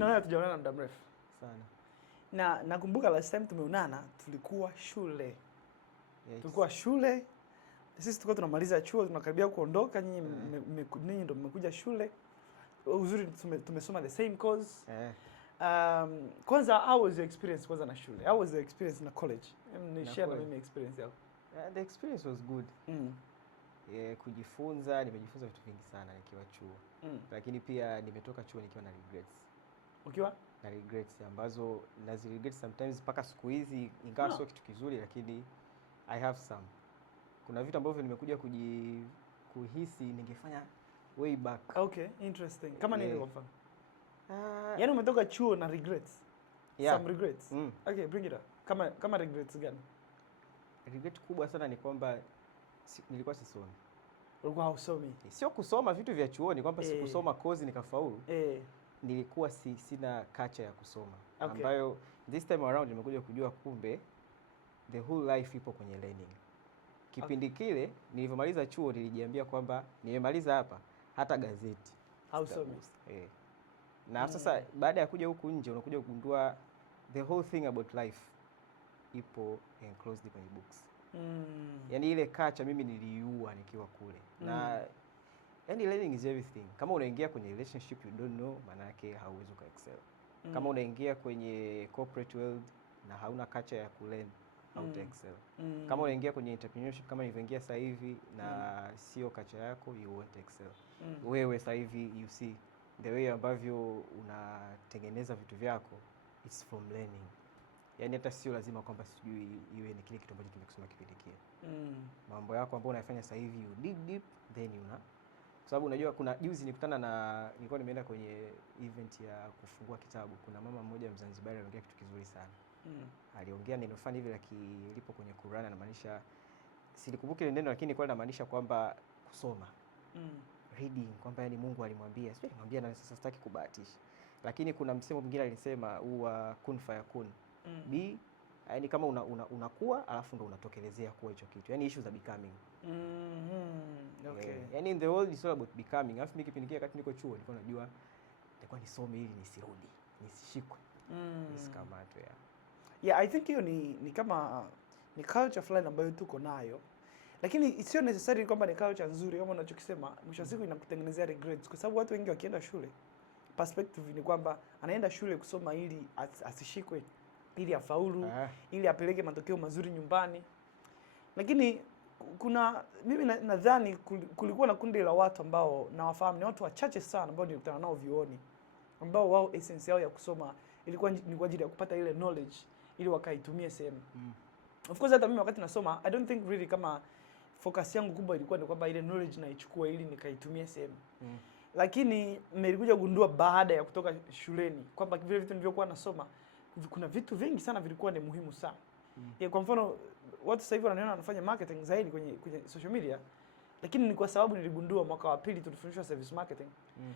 na wewe hatujaonana muda mrefu sana. Na nakumbuka last time tumeonana tulikuwa shule. Yes. Tulikuwa shule. Sisi tulikuwa tunamaliza chuo, tunakaribia kuondoka, nyinyi ndio mmekuja shule. Uzuri tumesoma the same course. Kwanza, how was your experience kwanza na shule? How was your experience na college? Share na mimi experience yako. The experience was good. Kujifunza, nimejifunza vitu vingi sana nikiwa chuo. Lakini pia nimetoka chuo nikiwa na regrets. Ukiwa? Na regrets ambazo regrets sometimes mpaka siku hizi, ingawa sio kitu kizuri, lakini I have some. Kuna vitu ambavyo nimekuja kuhisi ningefanya way back. Okay, interesting. Kama nini kwa mfano? Yaani umetoka chuo na regrets? Some regrets? Okay, bring it up. Kama regrets gani? Regret kubwa sana ni kwamba nilikuwa sisomi. Ulikuwa hausomi? Sio kusoma vitu vya chuoni, kwamba sikusoma kozi nikafaulu. Nilikuwa sina culture ya kusoma. Okay. Ambayo this time around nimekuja kujua kumbe the whole life ipo kwenye learning. Kipindi kile nilivyomaliza chuo nilijiambia kwamba nimemaliza hapa, hata gazeti hausomi. Na sasa baada ya kuja huku nje unakuja kugundua the whole thing about life ipo enclosed kwenye books. Yaani ile culture mimi niliiua nikiwa kule. Na yani learning is everything. Kama unaingia kwenye relationship you don't know, maana yake hauwezi ku excel. Kama unaingia kwenye corporate world na hauna culture ya kulearn, hauta excel. Kama unaingia kwenye entrepreneurship kama nilivyoingia sasa hivi na sio culture yako, you won't excel. Wewe sasa hivi you see the way ambavyo unatengeneza vitu vyako, it's from learning. Yaani hata sio lazima kwamba sijui iwe ni kile kitu ambacho tumekusoma kipindi kile. Mambo yako ambayo unayofanya sasa hivi you dig deep then kwa sababu unajua kuna juzi nilikuwa nimeenda kwenye event ya kufungua kitabu. Kuna mama mmoja Mzanzibari aliongea kitu kizuri sana. Aliongea neno fulani hivi lipo kwenye Qur'an, anamaanisha, silikumbuki ile neno, lakini ilikuwa inamaanisha kwamba kusoma. Reading, kwamba yani Mungu alimwambia, sio alimwambia na sasa sitaki kubahatisha. Lakini kuna msemo mwingine alisema huwa kun fayakun. Be, yani kama unakuwa alafu ndo unatokelezea kuwa hicho kitu. Yani issues are becoming. Okay. Yani in the world it's all about becoming. Alafu mimi kipindi kile wakati niko chuo nilikuwa najua nilikuwa nisome ili nisirudi, nisishikwe. Nisikamatwe. Yeah, I think hiyo ni kama ni culture fulani ambayo tuko nayo. Lakini sio necessary kwamba ni culture nzuri kama unachokisema. Mwisho wa siku inakutengenezea regrets, kwa sababu watu wengi wakienda shule, perspective ni kwamba anaenda shule kusoma ili asishikwe, ili afaulu, ili apeleke matokeo mazuri nyumbani. Lakini mimi nadhani kulikuwa na kundi la watu ambao nawafahamu, ni watu wachache sana ambao nilikutana nao vioni, ambao wao essence yao ya kusoma ilikuwa ni kwa ajili ya kupata ile knowledge ili wakaitumie sehemu. Of course hata mimi wakati nasoma I don't think really kama focus yangu kubwa ilikuwa ni kwamba ile knowledge naichukua ili nikaitumie sehemu. Lakini nilikuja kugundua baada ya kutoka shuleni kwamba vile vitu nilivyokuwa nasoma kuna vitu vingi sana vilikuwa ni muhimu sana. Kwa mfano watu sasa hivi wananiona wanafanya marketing zaidi kwenye social media, lakini ni kwa sababu niligundua mwaka wa pili tulifundishwa service marketing.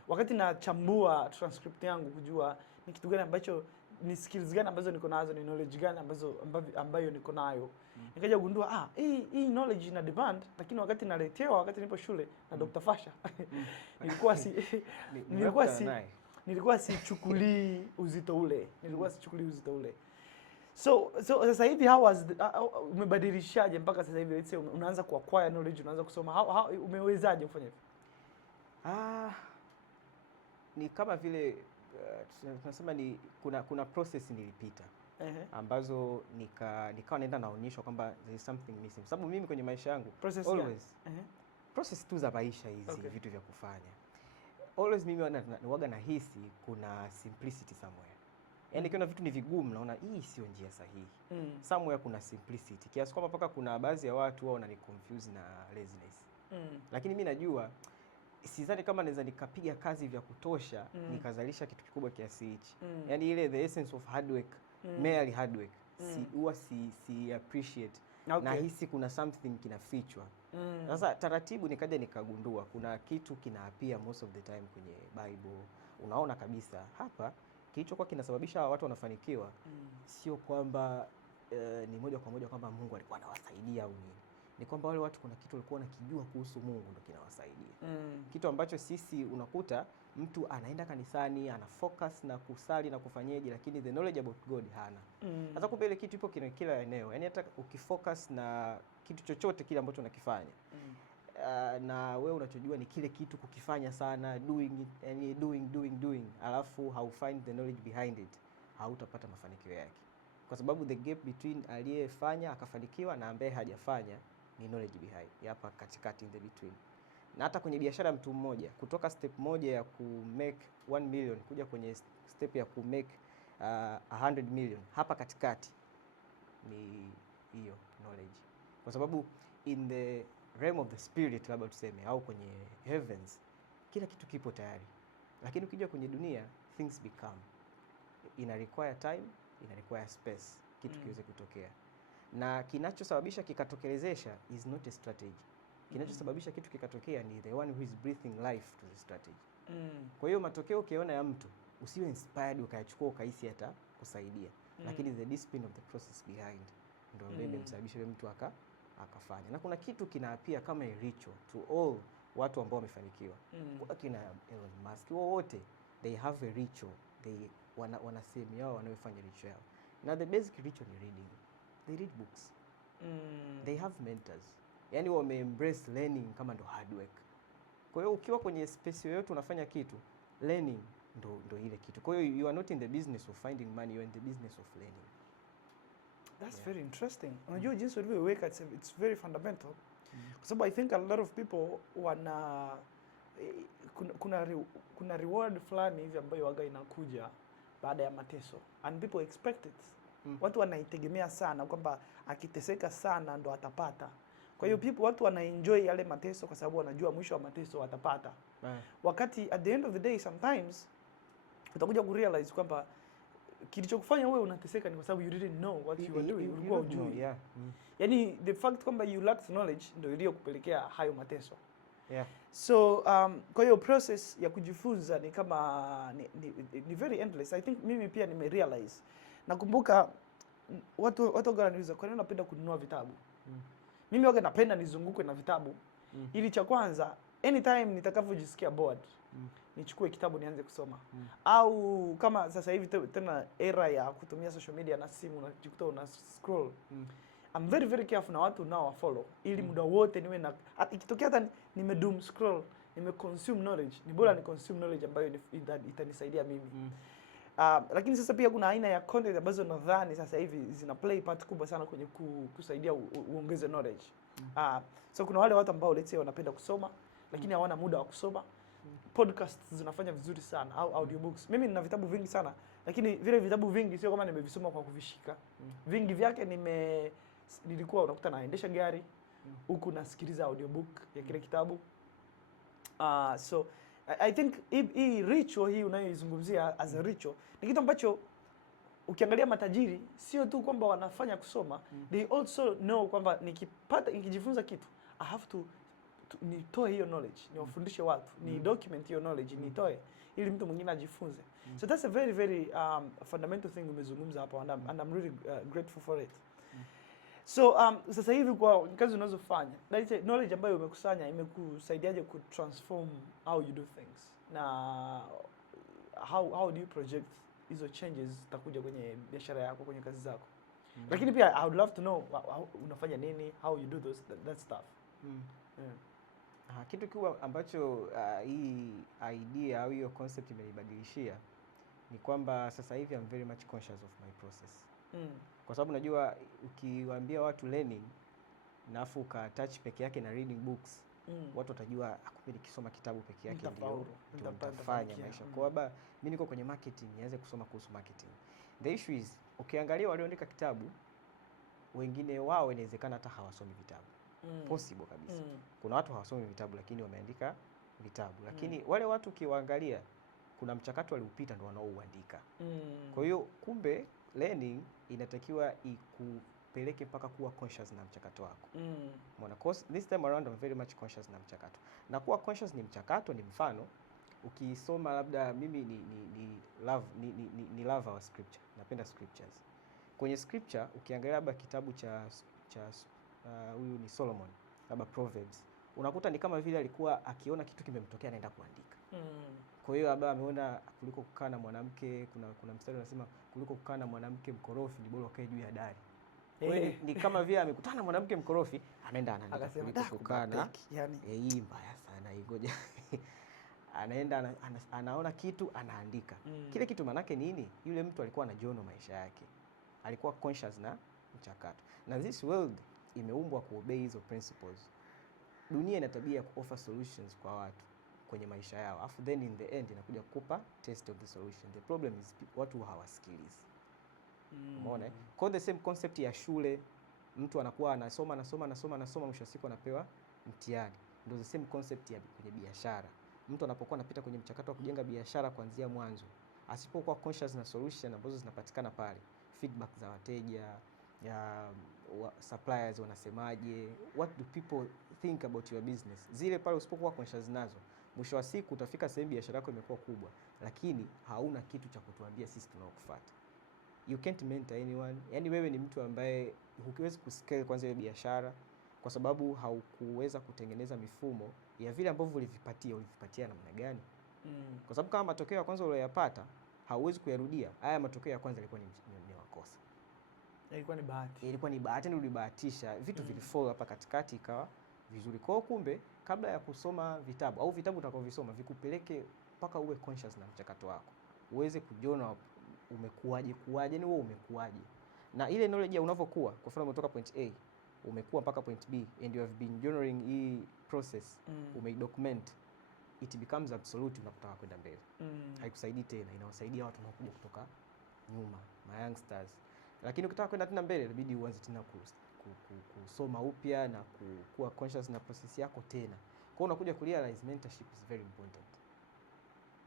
Wakati nachambua transcript yangu kujua ni kitu gani ambacho ni skills gani ambazo niko nazo, ni knowledge gani ambayo niko nayo. Nikaja kugundua hii knowledge ina demand, lakini wakati wakati nipo shule na Dr. Fasha nilikuwa sichukulii uzito ule. So sasa hivi umebadilishaje mpaka sasa hivi let's say unaanza kuacquire knowledge, unaanza kusoma, umewezaje kufanya hivyo? Ni kama vile tunasema ni kuna process nilipita. Ambazo nikawa naenda naonyeshwa kwamba there is something missing. Sababu mimi kwenye maisha yangu always process tu za maisha hizi, vitu vya kufanya. Always mimi huaga nahisi kuna simplicity somewhere. Yaani kuna vitu ni vigumu naona hii sio njia sahihi. Somewhere kuna simplicity. Kiasi kwamba mpaka kuna baadhi ya watu wao wananiconfuse na laziness. Lakini mimi najua sidhani kama naweza nikapiga kazi vya kutosha nikazalisha kitu kikubwa kiasi hichi. Yaani ile the essence of hard work, merely hard work, si appreciate. Nahisi kuna something kinafichwa. Sasa taratibu nikaja nikagundua kuna kitu kinaapia most of the time kwenye Bible. Unaona kabisa hapa kilichokuwa kinasababisha watu wanafanikiwa sio kwamba ni moja kwa moja kwamba Mungu alikuwa anawasaidia au nini. ni kwamba wale watu kuna kitu walikuwa wanakijua kuhusu Mungu ndio kinawasaidia. Kitu ambacho sisi unakuta mtu anaenda kanisani, ana focus na kusali na kufanyaje, lakini the knowledge about God hana. Sasa kumbe ile kitu ipo kila eneo. Yaani hata ukifocus na kitu chochote kile ambacho unakifanya, na wewe unachojua ni kile kitu kukifanya sana, doing, alafu haufind the knowledge behind it, hautapata mafanikio yake. Kwa sababu the gap between aliyefanya akafanikiwa na ambaye hajafanya ni knowledge behind, hapa katikati, in the between. Na hata kwenye biashara mtu mmoja kutoka step moja ya ku make 1 million kuja kwenye step ya ku make 100 million, hapa katikati ni hiyo knowledge. Kwa sababu in the realm of the spirit, labda tuseme, au kwenye heavens, kila kitu kipo tayari, lakini ukija kwenye dunia things become, ina require time, ina require space kitu kiweze kutokea, na kinachosababisha kikatokelezesha is not a strategy. Kinachosababisha kitu kikatokea ni the one who is breathing life to the strategy. Kwa hiyo matokeo ukiona ya mtu usiwe inspired ukayachukua ukahisi hata kusaidia, lakini the discipline of the process behind ndio imemsababisha yule mtu akafanya. Na kuna kitu kinaapia kama a ritual to all watu ambao wamefanikiwa. Kwa kina Elon Musk wote they have a ritual, wana sehemu yao wanayofanya ritual yao. Na the basic ritual ni reading. They read books. They have mentors. Yaani wame embrace learning kama ndo hard work. Kwa hiyo ukiwa kwenye space yoyote unafanya kitu, learning ndo ile kitu. Kwa hiyo you are not in the business of finding money, you are in the business of learning. That's very interesting. Unajua jinsi ulivyoweka, it's very fundamental. Kwa sababu I think a lot of people wana kuna reward fulani hivi ambayo waga inakuja baada ya mateso, and people expect it. Watu wanaitegemea sana kwamba akiteseka sana ndo atapata. Kwa hiyo watu wanaenjoy yale mateso kwa sababu wanajua mwisho wa mateso watapata. Wakati at the end of the day sometimes utakuja kurealize kwamba kilichokufanya wewe unateseka ni kwa sababu you didn't know what you were doing. Ulikuwa hujui. Yaani the fact kwamba you lacked knowledge ndio iliyokupelekea hayo mateso. So kwa hiyo process ya kujifunza ni kama ni very endless. I think mimi pia nimerealize. Nakumbuka watu wananiuliza kwa nini unapenda kununua vitabu? Mimi waga napenda nizungukwe na vitabu. Ili cha kwanza anytime nitakavyojisikia bored, nichukue kitabu nianze kusoma. Au kama sasa hivi tena era ya kutumia social media na simu, unajikuta una scroll. I'm very very careful na watu nao follow, ili muda wote niwe na ikitokea hata nimedoom scroll, consume knowledge, ni bora ni consume knowledge ambayo itanisaidia mimi. Lakini sasa pia kuna aina ya content ambazo nadhani sasa hivi zina play part kubwa sana kwenye kusaidia uongeze knowledge. So kuna wale watu ambao let's say wanapenda kusoma lakini hawana muda wa kusoma. Podcasts zinafanya vizuri sana, au audiobooks. Mimi nina vitabu vingi sana, lakini vile vitabu vingi sio kama nimevisoma kwa kuvishika. Vingi vyake nilikuwa unakuta naendesha gari huku nasikiliza audiobook ya kile kitabu. So I think hii ritual hii unayoizungumzia as a ritual ni kitu ambacho ukiangalia matajiri sio tu kwamba wanafanya kusoma, they also know kwamba nikijifunza kitu I have to nitoe hiyo knowledge, niwafundishe watu, ni document hiyo knowledge, nitoe ili mtu mwingine ajifunze. So that's a very very fundamental thing umezungumza hapo, and I'm really grateful for it. So sasa hivi kwa kazi unazofanya, knowledge ambayo umekusanya imekusaidiaje ku transform how you do things? Na how do you project hizo changes zitakuja kwenye biashara yako, kwenye kazi zako? Lakini pia I would love to know unafanya nini, how you do that stuff. Kitu kikubwa ambacho hii idea au hiyo concept imenibadilishia ni kwamba sasa hivi I'm very much conscious of my process. Kwa sababu najua ukiwaambia watu learning na afu ukatouch peke yake na reading books, watu watajua kumbe nikisoma kitabu peke yake ndio nitafanya maisha. Kwa sababu mimi niko kwenye marketing, nianze kusoma kuhusu marketing. The issue is ukiangalia walioandika kitabu wengine wao inawezekana hata hawasomi vitabu. Possible kabisa. Kuna watu hawasomi vitabu lakini wameandika vitabu. Lakini wale watu ukiwaangalia kuna mchakato waliupita ndio wanaouandika. Kwa hiyo kumbe learning inatakiwa ikupeleke mpaka kuwa conscious na mchakato wako. Umeona, this time around I'm very much conscious na mchakato. Na kuwa conscious ni mchakato, ni mfano ukisoma labda mimi ni love our scripture. Napenda scriptures. Kwenye scripture ukiangalia labda kitabu cha huyu ni Solomon, labda Proverbs, unakuta ni kama vile alikuwa akiona kitu kimemtokea anaenda kuandika. Kwa hiyo labda ameona kuliko kukaa na mwanamke, kuna mstari unasema kuliko kukaa na mwanamke mkorofi ni bora ukae juu ya dari. Kwa hiyo ni kama vile amekutana na mwanamke mkorofi, anaenda anaandika kuliko kukaa na hii mbaya sana ingoja. Anaenda anaona kitu anaandika. Kile kitu manake nini? Yule mtu alikuwa anajiona maisha yake. Alikuwa conscious na mchakato. Na this world imeumbwa kuobey hizo principles. Dunia ina tabia ya kuoffer solutions kwa watu kwenye maisha yao. Afu then in the end inakuja kukupa test of the solution. The problem is watu hawasikilizi. Umeona? Kwa the same concept ya shule, mtu anakuwa anasoma mwisho wa siku anapewa mtihani. Ndio the same concept ya kwenye biashara. Mtu anapokuwa anapita kwenye mchakato wa kujenga biashara kuanzia mwanzo, asipokuwa conscious na solution ambazo zinapatikana pale, feedback za wateja, ya suppliers wanasemaje, what do people think about your business, zile pale usipokuwa conscious nazo, mwisho wa siku utafika sehemu biashara yako imekuwa kubwa, lakini hauna kitu cha kutuambia sisi tunaokufuata. You can't mentor anyone. Yani wewe ni mtu ambaye hukiwezi kuscale kwanza ile biashara kwa sababu haukuweza kutengeneza mifumo ya vile ambavyo ulivipatia namna gani. Kwa sababu kama matokeo ya kwanza uliyopata hauwezi kuyarudia, haya matokeo ya kwanza yalikuwa ni makosa. Ilikuwa ni bahati, ni ulibahatisha, vitu vilifall hapa katikati ikawa vizuri. Kwa kumbe kabla ya kusoma vitabu au vitabu utakavyovisoma vikupeleke mpaka uwe conscious na mchakato wako. Uweze kujiona umekuaje, yani wewe umekuaje. Na ile knowledge ya unavyokuwa, kwa mfano umetoka point A umekuwa mpaka point B and you have been journaling hii process, umeidocument, it becomes absolute unapotaka kwenda mbele. Haikusaidii tena, inawasaidia watu wanaokuja kutoka nyuma, ma youngsters. Lakini ukitaka kwenda tena mbele inabidi uanze tena kusoma upya na kuwa conscious na process yako tena. Kwa hiyo unakuja kurealize mentorship is very important.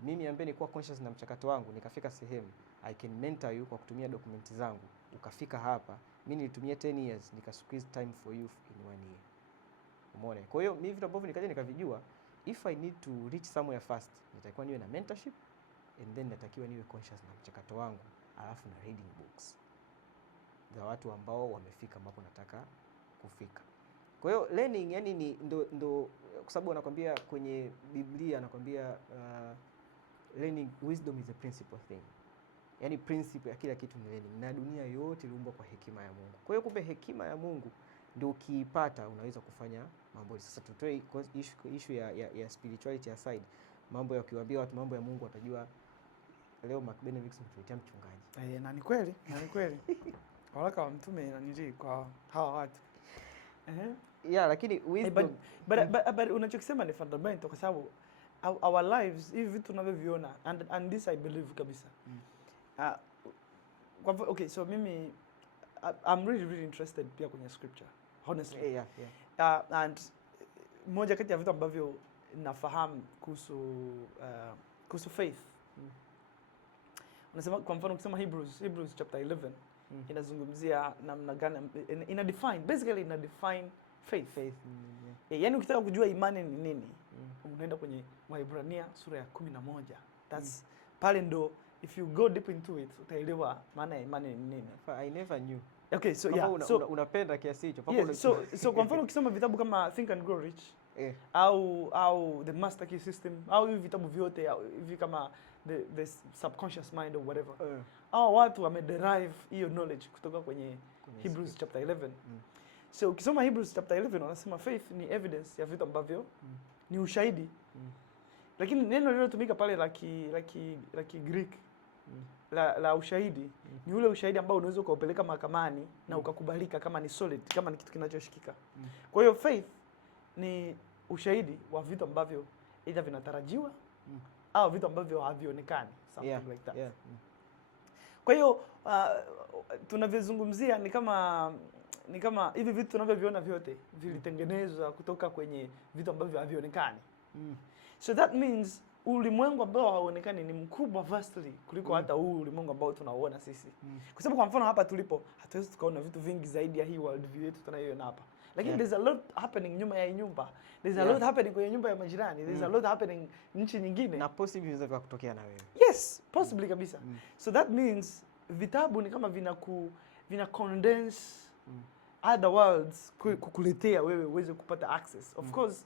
Mimi ambaye nilikuwa conscious na mchakato wangu, nikafika sehemu I can mentor you kwa kutumia dokumenti zangu. Ukafika hapa, mimi nilitumia 10 years nika squeeze time for you in 1 year. Umeona? Kwa hiyo mimi vitu ambavyo nikaja nikavijua, if I need to reach somewhere fast, nitakuwa niwe na mentorship and then natakiwa niwe conscious na mchakato wangu, alafu na reading books za watu ambao wamefika ambapo nataka kufika. Kwa hiyo learning yani ni ndo kwa sababu anakuambia kwenye Biblia anakuambia learning, wisdom is a principal thing. Yani principle ya kila kitu ni learning, na dunia yote iliumbwa kwa hekima ya Mungu. Kwa hiyo kumbe hekima ya Mungu ndio ukiipata unaweza kufanya mambo. Sasa tutoe issue ya spirituality aside, mambo ya ukiwaambia watu mambo ya Mungu watajua. Leo Mark Benedict mtuletea mchungaji. Na ni kweli, waraka wa mtume nani kwa hawa watu. Yeah, lakini wisdom but unachokisema ni fundamental kwa sababu our lives hivi vitu tunavyoviona and this I believe kabisa. Okay, so mimi I'm really interested pia kwenye scripture honestly. Yeah. And moja kati ya vitu ambavyo nafahamu kuhusu faith. Unasema kwa mfano ukisema Hebrews chapter 11 inazungumzia namna gani ina define faith. Yani ukitaka kujua imani ni nini, unaenda kwenye Waebrania sura ya 11. That's pale ndo, if you go deep into it utaelewa maana ya imani ni nini. I never knew. Okay, so unapenda kiasi hicho. So kwa mfano ukisoma vitabu kama Think and Grow Rich, au The Master Key System, au hivi vitabu vyote hivi kama the subconscious mind or whatever, watu wamederive hiyo knowledge kutoka kwenye Hebrews chapter 11. So ukisoma Hebrews chapter 11 wanasema faith ni evidence ya vitu ambavyo ni ushahidi. Lakini neno lililotumika pale la Greek la ushahidi ni ule ushahidi ambao unaweza kuupeleka mahakamani na ukakubalika kama ni solid, kama ni kitu kinachoshikika. Kwa hiyo faith ni ushahidi wa vitu ambavyo either vinatarajiwa au vitu ambavyo havionekani, something like that. Kwa hiyo tunavyozungumzia ni kama hivi vitu tunavyoviona vyote vilitengenezwa kutoka kwenye vitu ambavyo havionekani. So that means ulimwengu ambao hauonekani ni mkubwa vastly kuliko hata huu ulimwengu ambao tunauona sisi. Kwa sababu kwa mfano hapa tulipo hatuwezi tukaona vitu vingi zaidi ya hii world view yetu tunayoiona hapa. Lakini there's a lot happening nyuma ya nyumba. There's a lot happening kwenye nyumba ya majirani. There's a lot happening nchi nyingine. Na possibly inaweza kutokea na wewe. Yes, possibly kabisa. So that means vitabu ni kama vina condense other worlds kukuletea wewe uweze kupata access. Of course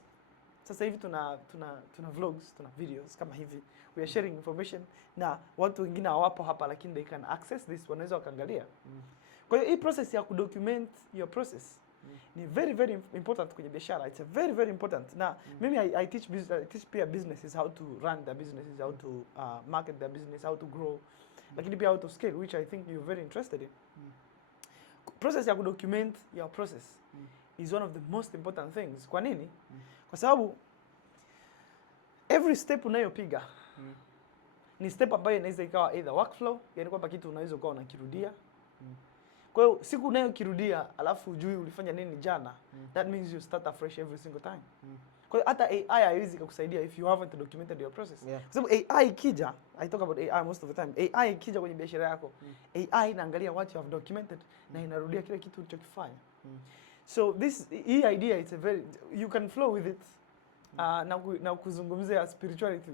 sasa hivi tuna vlogs, tuna videos kama hivi. We are sharing information na watu wengine hawapo hapa, lakini they can access this, wanaweza wakaangalia. Kwa hiyo hii process ya kudocument your process ni very very important kwenye biashara. It's a very very important. Na mimi I teach pia businesses how to run their businesses, how to market their business, how to grow, lakini pia how to scale, which I think you're very interested in. Process ya kudocument your process is one of the most important things. Kwa nini? Kwa sababu every step unayopiga ni step ambayo inaweza ikawa either workflow, yani kwamba kitu unaweza ukawa unakirudia. Kwa hiyo siku unayokirudia alafu hujui ulifanya nini jana, that means you start afresh every single time. Kwa hiyo hata AI haiwezi kukusaidia if you haven't documented your process. Kwa sababu AI ikija, I talk about AI most of the time. AI ikija kwenye biashara yako, AI inaangalia what you have documented na inarudia kile kitu ulichokifanya. So hii idea, it's a very, you can flow with it. Na kuzungumzia spirituality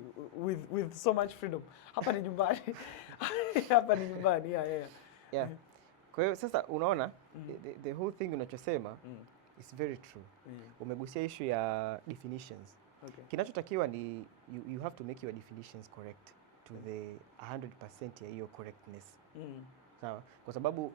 with so much freedom. Hapa ni nyumbani. Hapa ni nyumbani. Yeah. Kwa hiyo sasa unaona the whole thing unachosema is very true. Umegusia issue ya definitions. Okay. Kinachotakiwa ni you have to make your definitions correct to the 100% ya hiyo correctness. Sawa? Kwa sababu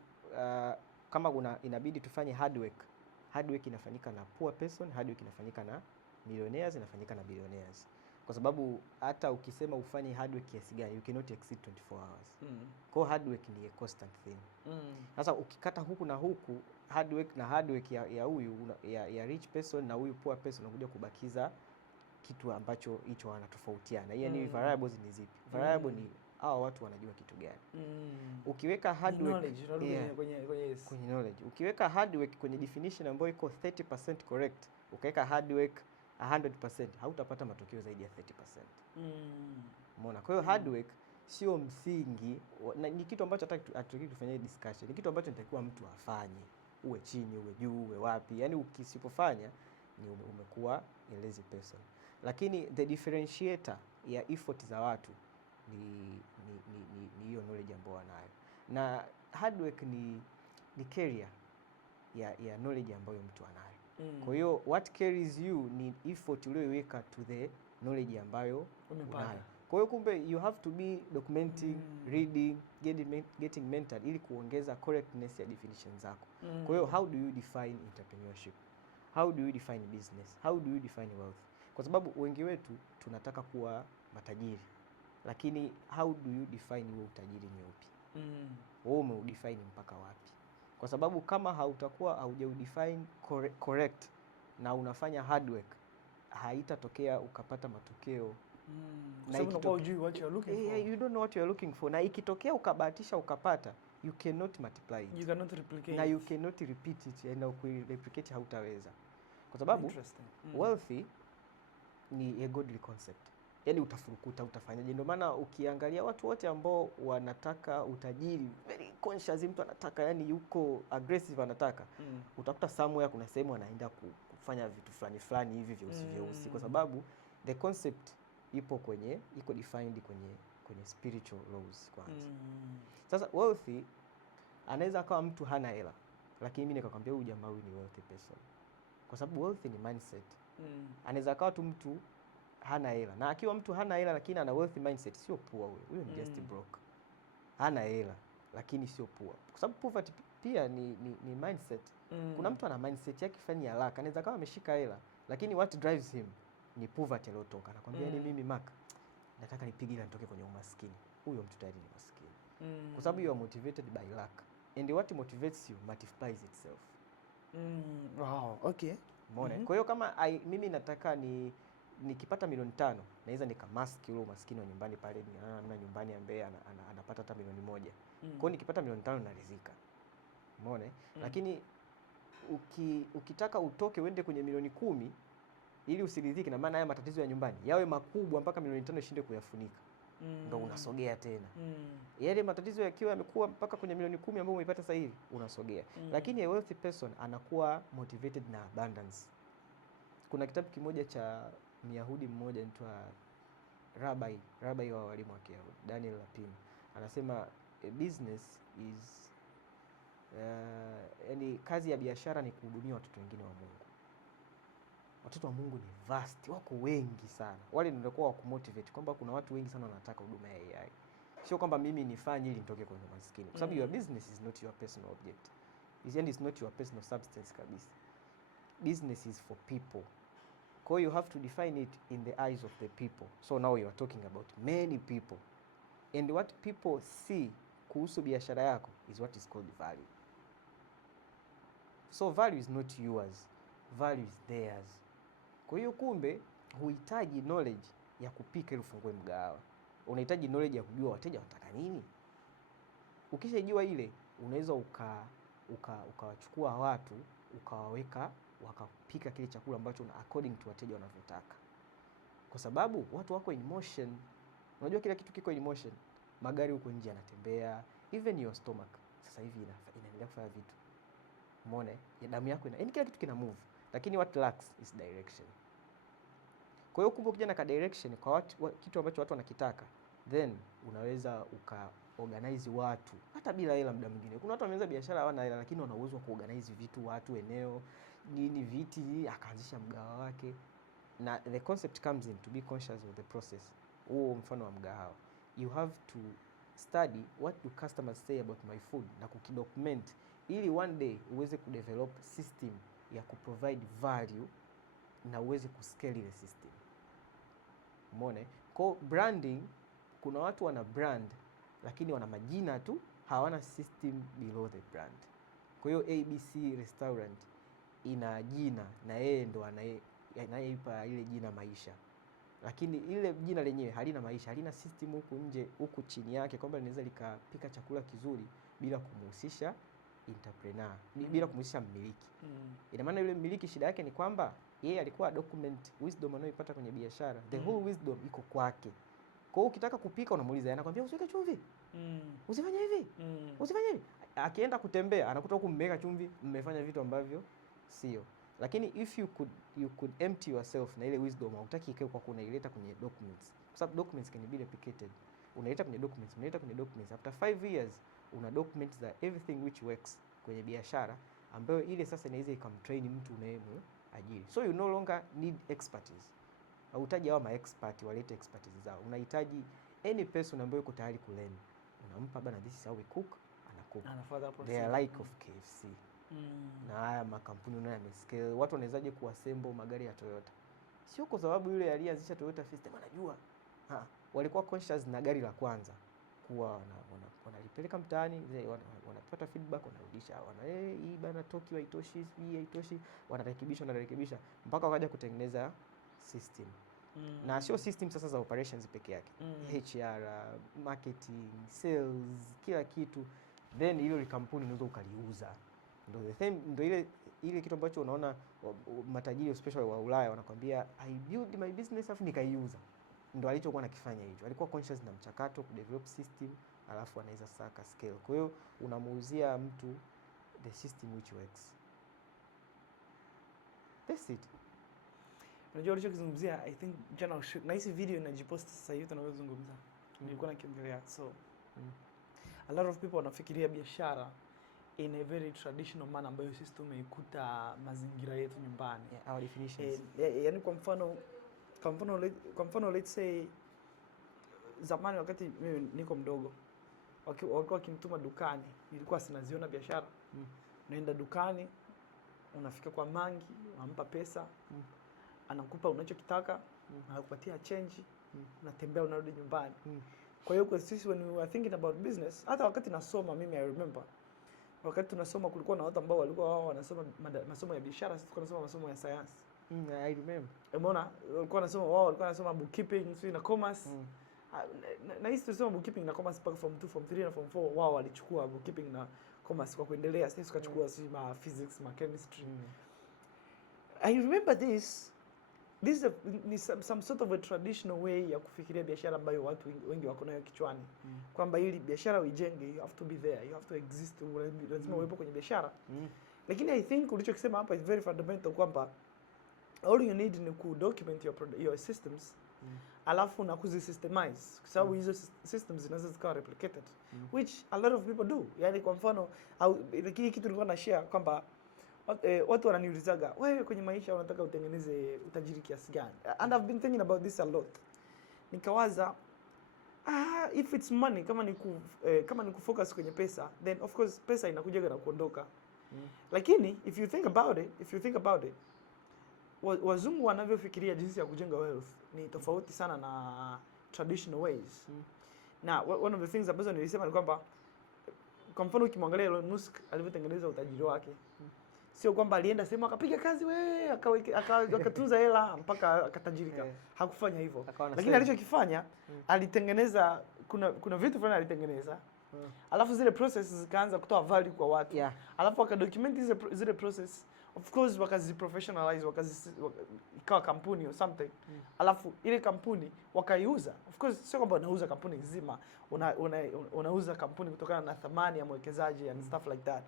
kama inabidi tufanye hard work inafanyika na poor person, hard work inafanyika na millionaires, inafanyika na billionaires. Kwa sababu hata ukisema ufanye hard work kiasi gani, you cannot exceed 24 hours. Kwa hard work ni a constant thing. Sasa ukikata huku na huku, hard work ya huyu ya rich person na huyu poor person, unakuja kubakiza kitu ambacho hicho wanatofautiana. Yaani variables ni zipi? Variable ni hao watu wanajua kitu gani. Ukiweka hard work kwenye knowledge. Ukiweka hard work kwenye definition ambayo iko 30% correct, ukaweka hard work 100%, hautapata matokeo zaidi ya 30%. Umeona? Kwa hiyo hard work sio msingi, na ni kitu ambacho hatutaki tufanye discussion. Ni kitu ambacho nitakiwa mtu afanye. Uwe chini, uwe juu, uwe wapi. Yaani ukisipofanya ni umekuwa a lazy person. Lakini the differentiator ya effort za watu ni hiyo knowledge ambayo wanayo. Na hard work ni carrier ya knowledge ambayo mtu anayo. Kwa hiyo what carries you ni effort uliyoiweka to the knowledge ambayo unayo. Kwa hiyo kumbe you have to be documenting, reading, getting mentored ili kuongeza correctness ya definition zako. Kwa hiyo how do you define entrepreneurship? How do you define business? How do you define wealth? Kwa sababu wengi wetu tunataka kuwa matajiri. Lakini how do you define huo utajiri ni upi? Wewe umeudefine mpaka wapi? Kwa sababu kama haujaudefine correct na unafanya hard work, haitatokea ukapata matokeo. Na hujui what you are looking for. You don't know what you are looking for. Na ikitokea ukabahatisha ukapata, you cannot multiply it. You cannot replicate. Na you cannot repeat it, na ukireplicate hautaweza. Kwa sababu wealthy ni a godly concept. Yaani utafurukuta, utafanyaje? Ndio maana ukiangalia watu wote ambao wanataka utajiri, very conscious, mtu anataka, yani yuko aggressive anataka, utakuta somewhere kuna sehemu anaenda kufanya vitu fulani hivi vyeusi kwa sababu the concept iko defined kwenye spiritual laws kwanza. Sasa wealthy anaweza akawa mtu hana hela, lakini mimi nikakwambia huyu jamaa huyu ni wealthy person. Kwa sababu wealthy ni mindset. Anaweza akawa tu mtu hana hela. Na akiwa mtu hana hela lakini ana wealthy mindset, sio poor huyo ni just broke. Hana hela lakini sio poor. Kwa sababu poverty pia ni mindset. Kuna mtu ana mindset yake fulani ya lack. Anaweza kama ameshika hela lakini what drives him ni poverty aliyotoka. Anakuambia ni mimi Mark, nataka nipige ila nitoke kwenye umaskini. Huyo mtu tayari ni maskini. Kwa sababu you are motivated by lack. And what motivates you multiplies itself. Wow, okay. Umeona? Kwa hiyo kama mimi nataka nikipata milioni 5 naweza nikamask ule umaskini wa nyumbani pale, na nyumbani ambaye anapata hata milioni 1. Kwa hiyo nikipata milioni 5 naridhika. Umeona? Lakini ukitaka utoke uende kwenye milioni 10 ili usiridhike, na maana haya matatizo ya nyumbani yawe makubwa mpaka milioni 5 ishinde kuyafunika, ndio unasogea tena. Yale matatizo yakiwa yamekuwa mpaka kwenye milioni 10 ambayo umeipata sasa hivi unasogea. Lakini a wealthy person anakuwa motivated na abundance. Kuna kitabu kimoja cha Myahudi mmoja anaitwa Rabbi wa walimu wa Kiyahudi, Daniel Lapin. Anasema a business is yani kazi ya biashara ni kuhudumia watoto wengine wa Mungu. Watoto wa Mungu ni vast, wako wengi sana. Wale ndio wa kumotivate kwamba kuna watu wengi sana wanataka huduma ya AI. Sio kwamba mimi nifanye ili nitoke kwenye maskini. Kwa sababu your business is not your personal object. Is not your personal substance kabisa. Business is for people. So you have to define it in the eyes of the people. So now you are talking about many people. And what people see kuhusu biashara yako is what is called value. So value is not yours. Value is theirs. Kwa hiyo kumbe huhitaji knowledge ya kupika ili ufungue mgahawa. Unahitaji knowledge ya kujua wateja wanataka nini. Ukishajua ile, unaweza ukawachukua watu, ukawaweka, wakapika kile chakula ambacho according to wateja wanavyotaka. Kwa sababu watu wako in motion. Unajua kila kitu kiko in motion. Magari huko nje yanatembea, even your stomach sasa hivi inaendelea kufanya vitu. Umeona? Ya damu yako yaani kila kitu kina move, lakini what lacks is direction. Kwa hiyo kumbe ukija na direction kwa kitu ambacho watu wanakitaka, then unaweza organize watu hata bila hela. Muda mwingine kuna watu wameanza biashara hawana hela, lakini wana uwezo wa kuorganize vitu, watu, eneo, nini, viti, akaanzisha mgahawa wake. Na the concept comes in to be conscious of the process. Huo mfano wa mgahawa, you have to study what do customers say about my food na kukidocument ili one day uweze kudevelop system ya kuprovide value na uweze kuscale ile system. Umeona? Kwa branding, kuna watu wana brand lakini wana majina tu, hawana system below the brand. Kwa hiyo ABC Restaurant ina jina na yeye ndo anayeipa ile jina maisha. Lakini ile jina lenyewe halina maisha, halina system huku nje, huku chini yake kwamba linaweza likapika chakula kizuri bila kumhusisha entrepreneur, bila kumhusisha mmiliki. Ina maana yule mmiliki shida yake ni kwamba yeye alikuwa document wisdom anayoipata kwenye biashara. The whole wisdom iko kwake. Kwa hiyo ukitaka kupika unamuuliza, anakuambia usiweke chumvi. Usifanye hivi. Usifanye hivi. Akienda kutembea anakuta huko mmeweka chumvi, mmefanya vitu ambavyo sio. Lakini if you could empty yourself na ile wisdom, hutaki ikae kwa kunaileta kwenye documents. Kwa sababu documents can be replicated. Unaileta kwenye documents. After 5 years una documents za everything which works kwenye biashara, ambayo ile sasa inaweza ikamtrain mtu ajiri. So you no longer need expertise. Hauhitaji hao ma-expert walete expertise zao. Unahitaji any person ambaye yuko tayari kulearn. Unampa bana, this is how we cook, anacook. They are like of KFC. Na haya makampuni unayo yamescale. Watu wanawezaje kuassemble magari ya Toyota? Sio kwa sababu yule alianzisha Toyota system anajua. Walikuwa conscious na gari la kwanza kuwa wanalipeleka mtaani, wanapata feedback, wanarudisha, hii bana Tokyo haitoshi, hii haitoshi, wanarekebisha mpaka wakaja kutengeneza system. Na sio system sasa za operations peke yake. HR, marketing, sales, kila kitu. Then ile kampuni unaweza ukaliuza. Ndio ile kitu ambacho unaona matajiri especially wa Ulaya wanakuambia I build my business afu nikaiuza. Ndio alichokuwa nakifanya hicho. Alikuwa conscious na mchakato, kudevelop system, alafu anaweza saka scale. Kwa hiyo unamuuzia mtu the system which works. That's it. Unajua ulichokizungumzia, I think jana na hizi video inajipost sasa hivi tunavyozungumza. Nilikuwa nakiongelea. So a lot of people wanafikiria biashara in a very traditional manner ambayo sisi tumeikuta mazingira yetu nyumbani. Our definitions. Yaani kwa mfano let's say zamani wakati mimi niko mdogo walikuwa wakinituma dukani, nilikuwa sinaziona biashara. Unaenda dukani, unafika kwa mangi, unampa pesa, anakupa unachokitaka, anakupatia change, unatembea unarudi nyumbani. Kwa hiyo kwa sisi when we were thinking about business, hata wakati nasoma mimi I remember wakati tunasoma kulikuwa na watu ambao walikuwa wao wanasoma masomo ya biashara, sisi tulikuwa tunasoma masomo ya science. I remember. Umeona? Walikuwa wanasoma bookkeeping, na commerce. Na hisi tulisoma bookkeeping na commerce mpaka form 2, form 3 na form 4. Wao walichukua bookkeeping na commerce kwa kuendelea. Sisi tukachukua ma physics, ma chemistry. I remember this is some sort of a traditional way ya kufikiria biashara ambayo watu wengi wako nayo kichwani. Kwamba ili biashara uijenge, you have to be there, you have to exist, lazima uwepo kwenye biashara. Lakini I think ulichokisema hapa is very fundamental kwamba all you need ni ku document your systems alafu na kuzisystemize kwa sababu hizo systems zinaweza zikawa replicated, which a lot of people do. Yani kwa mfano hii kitu nilikuwa na share kwamba watu wananiulizaga, wewe kwenye maisha unataka utengeneze utajiri kiasi gani? And I've been thinking about this a lot. Nikawaza if it's money, kama ni kufocus kwenye pesa, then of course pesa inakuja na kuondoka. Lakini if you think about it, wazungu wanavyofikiria jinsi ya kujenga wealth ni tofauti sana na traditional ways. Na one of the things ambazo nilisema ni kwamba kwa mfano ukimwangalia Elon Musk alivyotengeneza utajiri wake, sio kwamba alienda sehemu akapiga kazi akatunza hela mpaka akatajirika. Hakufanya hivyo. Lakini alichokifanya alitengeneza kuna vitu fulani alitengeneza. Alafu zile processes zikaanza kutoa value kwa watu. Alafu wakadocument zile process. Of course wakaziprofessionalize, ikawa kampuni or something. Alafu ile kampuni wakaiuza. Of course sio kwamba unauza kampuni nzima, unauza kampuni kutokana na thamani ya mwekezaji and stuff like that.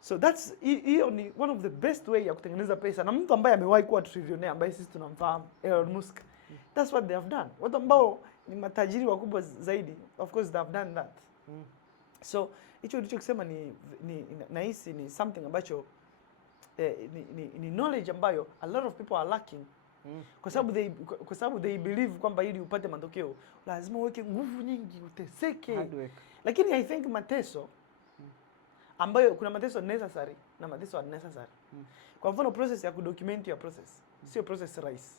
So that's hiyo ni one of the best way ya kutengeneza pesa, na mtu ambaye amewahi kuwa trillionaire ambaye sisi tunamfahamu, Elon Musk. That's what they have done. Watu ambao ni wakubwa zaidi, of course they have done that. So hicho nilichokisema nahisi ni something ambacho ni knowledge ambayo a lot of people are lacking. Kwa sababu they believe kwamba ili upate matokeo lazima uweke nguvu nyingi, uteseke. Lakini I think mateso ambayo kuna mateso necessary na mateso unnecessary. Kwa mfano process ya kudocument your process sio process rahisi.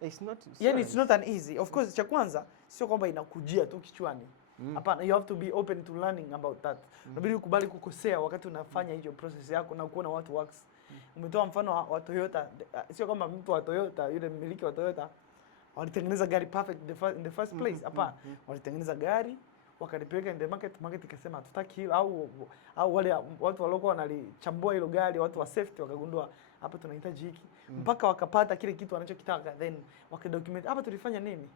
It's not an easy. Of course cha kwanza sio kwamba inakujia tu kichwani. Hapana, you have to be open to learning about that. Unabidi ukubali kukosea wakati unafanya hiyo process yako na kuona what works. Umetoa mfano wa Toyota, sio kama mtu wa Toyota, yule mmiliki wa Toyota walitengeneza gari perfect in the first place. Hapana, walitengeneza gari wakalipeleka in the market ikasema hatutaki hilo, au wale watu waliokuwa wanalichambua hilo gari, watu wa safety wakagundua hapa tunahitaji hiki, mpaka wakapata kile kitu wanachokitaka, then wakadocument hapa tulifanya nini,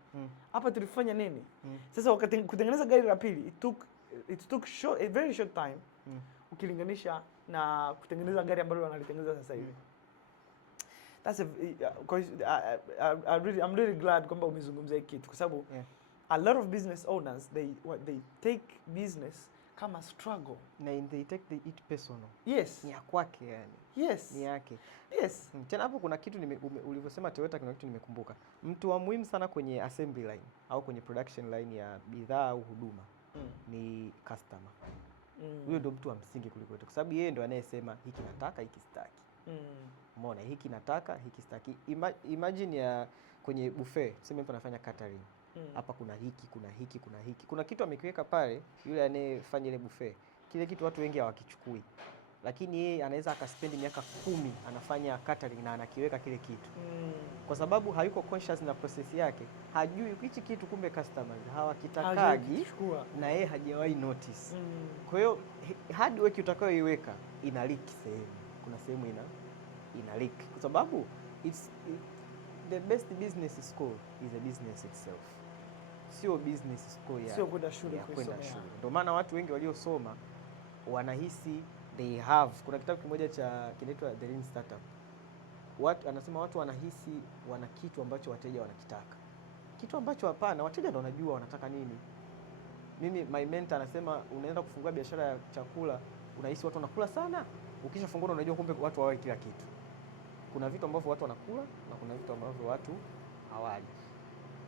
hapa tulifanya nini. Sasa kutengeneza gari la pili it took a very short time ukilinganisha na kutengeneza gari ambalo wanalitengeneza sasa hivi. That's I'm really glad kwamba umezungumzia kitu kwa sababu a lot of business owners they take business kama struggle na they take it personal. Yes, ni ya kwake yani. Yes, ni yake. Yes. Tena hapo kuna kitu ulivyosema Toyota, kuna kitu nimekumbuka. Mtu wa muhimu sana kwenye assembly line au kwenye production line ya bidhaa au huduma ni customer. Huyo ndio mtu wa msingi kuliko yote, kwa sababu yeye ndio anayesema hiki nataka, hiki sitaki. Umeona, hiki nataka, hiki sitaki. Imagine ya kwenye buffet, sema mtu anafanya catering. Hapa kuna hiki, kuna hiki, kuna hiki. Kuna kitu amekiweka pale yule anayefanya ile buffet. Kile kitu watu wengi hawakichukui. Lakini yeye anaweza akaspendi miaka 10 anafanya catering na anakiweka kile kitu. Kwa sababu hayuko conscious na process yake. Hajui hichi kitu kumbe customers hawakitakagi na yeye hajawahi notice. Kwa hiyo hard work utakayoiweka ina leak sehemu. Kuna sehemu ina leak kwa sababu the best business school is a business itself. Sio business school ya sio kwenda shule. Ndio maana watu wengi waliosoma wanahisi they have. Kuna kitabu kimoja kinaitwa The Lean Startup. Anasema watu wanahisi wana kitu ambacho wateja wanakitaka. Kitu ambacho hapana, wateja ndio wanajua wanataka nini. Mimi my mentor anasema unaenda kufungua biashara ya chakula, unahisi watu wanakula sana. Ukishafungua unajua kumbe watu hawai kila kitu. Kuna vitu ambavyo watu wanakula na kuna vitu ambavyo watu hawali.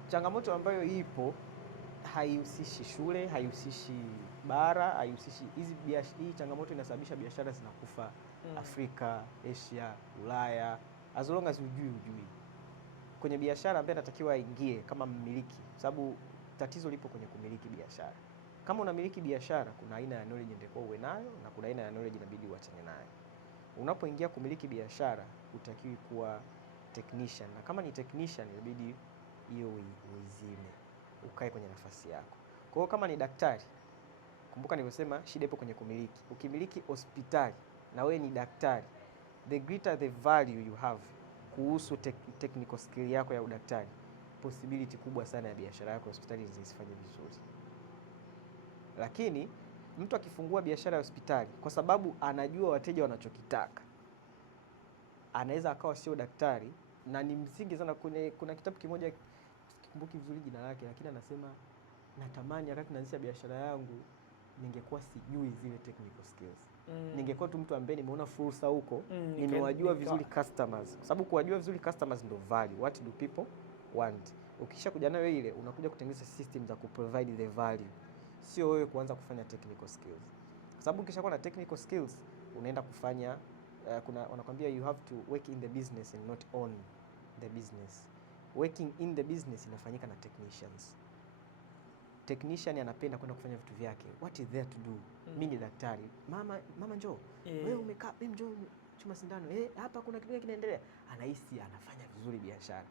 Changamoto ambayo ipo haihusishi shule, haihusishi bara, haihusishi hii changamoto inasababisha biashara zinakufa Afrika, Asia, Ulaya, as long as ujui. Kwenye biashara ambaye anatakiwa aingie kama mmiliki, sababu tatizo lipo kwenye kumiliki biashara. Kama unamiliki biashara, kuna aina ya knowledge ndio uwe nayo na kuna aina ya knowledge inabidi uachane nayo. Unapoingia kumiliki biashara, utakiwi kuwa technician. Na kama ni technician, inabidi hiyo uizime, ukae kwenye nafasi yako. Kwa hiyo kama ni daktari, kumbuka nilivyosema shida ipo kwenye kumiliki. Ukimiliki hospitali na wewe ni daktari, the greater the value you have kuhusu technical skill yako ya udaktari, possibility kubwa sana ya biashara yako hospitali zisifanye vizuri. Lakini mtu akifungua biashara ya hospitali kwa sababu anajua wateja wanachokitaka, anaweza akawa sio daktari, na ni msingi sana. Kuna kitabu kimoja sikumbuki vizuri jina lake, lakini anasema natamani wakati naanzisha biashara yangu ningekuwa sijui zile technical skills. Ningekuwa tu mtu ambaye nimeona fursa huko, nimewajua vizuri customers. Kwa sababu kuwajua vizuri customers ndio value. What do people want? Ukisha kuja nayo ile, unakuja kutengeneza system za kuprovide the value. Sio wewe kuanza kufanya technical skills. Kwa sababu ukishakuwa na technical skills, unaenda kufanya wanakuambia you have to work in the business and not own the business. Working in the business inafanyika na technicians. Technician anapenda kwenda kufanya vitu vyake. What is there to do? Mimi ni daktari. Mama njoo. Wewe umekaa, mimi njoo chuma sindano. Hapa kuna kitu kinaendelea. Anahisi anafanya vizuri biashara.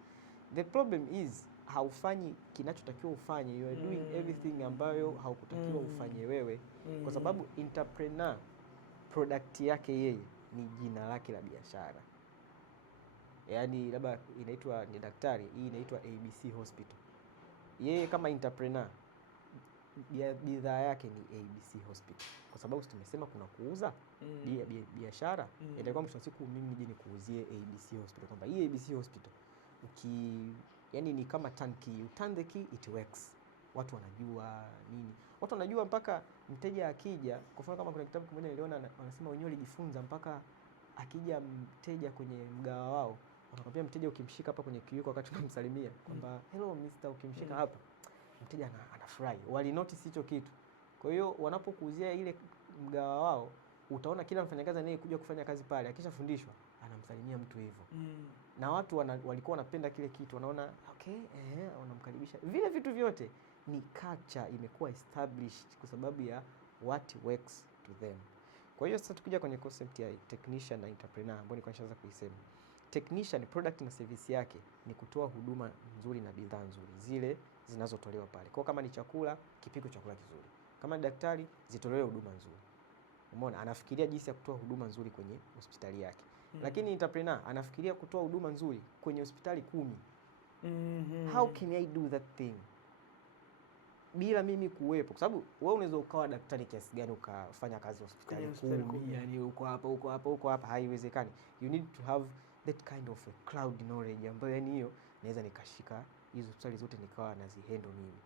The problem is haufanyi kinachotakiwa ufanye. You are doing everything ambayo haukutakiwa ufanye wewe. Kwa sababu entrepreneur product yake yeye ni jina lake la biashara. Yaani labda inaitwa ni daktari, hii inaitwa ABC Hospital. Yeye kama entrepreneur bidhaa yake ni ABC Hospital. Kwa sababu tumesema kuna kuuza biashara, itakuwa mwisho wa siku mimi nije nikuuzie ABC Hospital. Kwamba hii ABC Hospital yani ni kama turn key, you turn the key it works. Watu wanajua nini? Watu wanajua mpaka mteja akija, kwa mfano kama kuna kitabu kimoja niliona wanasema wenyewe walijifunza mpaka akija mteja kwenye mgawa wao, wanakwambia mteja ukimshika hapa kwenye kiwiko wakati unamsalimia kwamba hello mister, ukimshika hapa mteja anafurahi. Wali notice hicho kitu. Kwa hiyo wanapokuuzia ile mgawa wao, utaona kila mfanyakazi anayekuja kufanya kazi pale akishafundishwa anamsalimia mtu hivyo. Na watu walikuwa wanapenda kile kitu, wanaona okay, wanamkaribisha. Vile vitu vyote ni culture imekuwa established kwa sababu ya what works to them. Kwa hiyo sasa tukija kwenye concept ya technician na entrepreneur ambayo nilikuwa nishaanza kuisema. Technician product na service yake ni kutoa huduma nzuri na bidhaa nzuri zile zinazotolewa pale. Kwa kama ni chakula, kipiko chakula kizuri. Kama ni daktari, zitolewe huduma nzuri. Umeona, anafikiria jinsi ya kutoa huduma nzuri kwenye hospitali yake. Lakini entrepreneur anafikiria kutoa huduma nzuri kwenye hospitali 10. How can I do that thing? Bila mimi kuwepo. Kwa sababu wewe unaweza ukawa daktari kiasi gani ukafanya kazi hospitali 10, yani uko hapa haiwezekani. You need to have that kind of a cloud knowledge ambayo yani hiyo naweza nikashika hizo hospitali zote nikawa nazihandle mimi.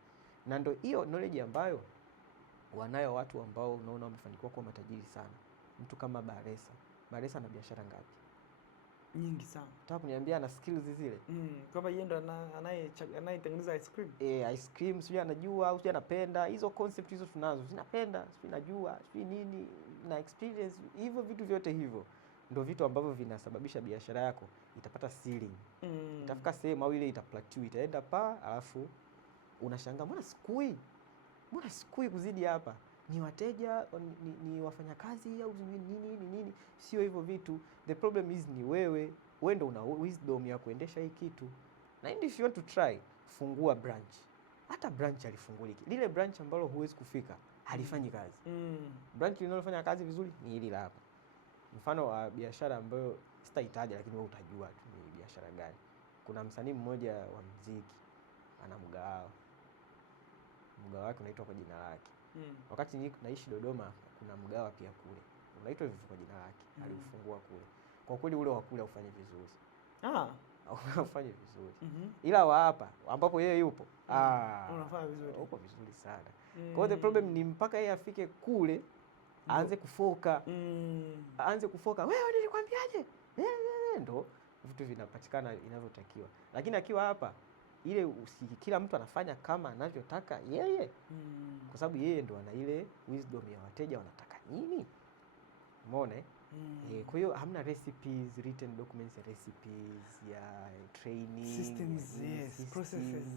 Na ndio hiyo knowledge ambayo wanayo watu ambao unaona wamefanikiwa kuwa matajiri sana. Mtu kama Baresa na biashara ngapi? Nyingi sana. Nataka kuniambia ana skills zile. Kama yeye ndo anayetengeneza ice cream. Ice cream sio anajua au sio anapenda. Hizo concept hizo tunazo. Sinapenda, sio najua, sio nini na experience. Hivyo vitu vyote hivyo ndio vitu ambavyo vinasababisha biashara yako itapata ceiling. Itafika sehemu au ile itaplateau, itaenda alafu unashangaa mbona sikui kuzidi hapa. Ni wateja, ni wafanyakazi au nini. Sio hivyo vitu. The problem is ni wewe ndio una wisdom ya kuendesha hii kitu. Na if you want to try, fungua branch. Hata branch halifunguliki. Lile branch ambalo huwezi kufika, halifanyi kazi. Branch linalofanya kazi vizuri ni hili hapa. Mfano wa biashara ambayo sitahitaji lakini wewe utajua tu ni biashara gani. Kuna msanii mmoja wa muziki ana mgahawa. Mgahawa wake unaitwa kwa jina lake. Wakati naishi Dodoma kuna mgahawa pia kule. Unaitwa hivyo kwa jina lake. Aliufungua kule. Kwa kweli ule wa kule ufanye vizuri. Ufanye vizuri. Ila wa hapa ambapo yeye yupo, unafanya vizuri. Uko vizuri sana. Kwa hiyo the problem ni mpaka yeye afike kule aanze kufoka. Aanze kufoka. Wewe nilikwambiaje? Ndo vitu vinapatikana inavyotakiwa. Lakini akiwa hapa ile kila mtu anafanya kama anavyotaka yeye. Kwa sababu yeye ndo ana ile wisdom ya wateja wanataka nini. Umeona kwa hiyo hamna recipes, written documents, recipes ya training, systems, processes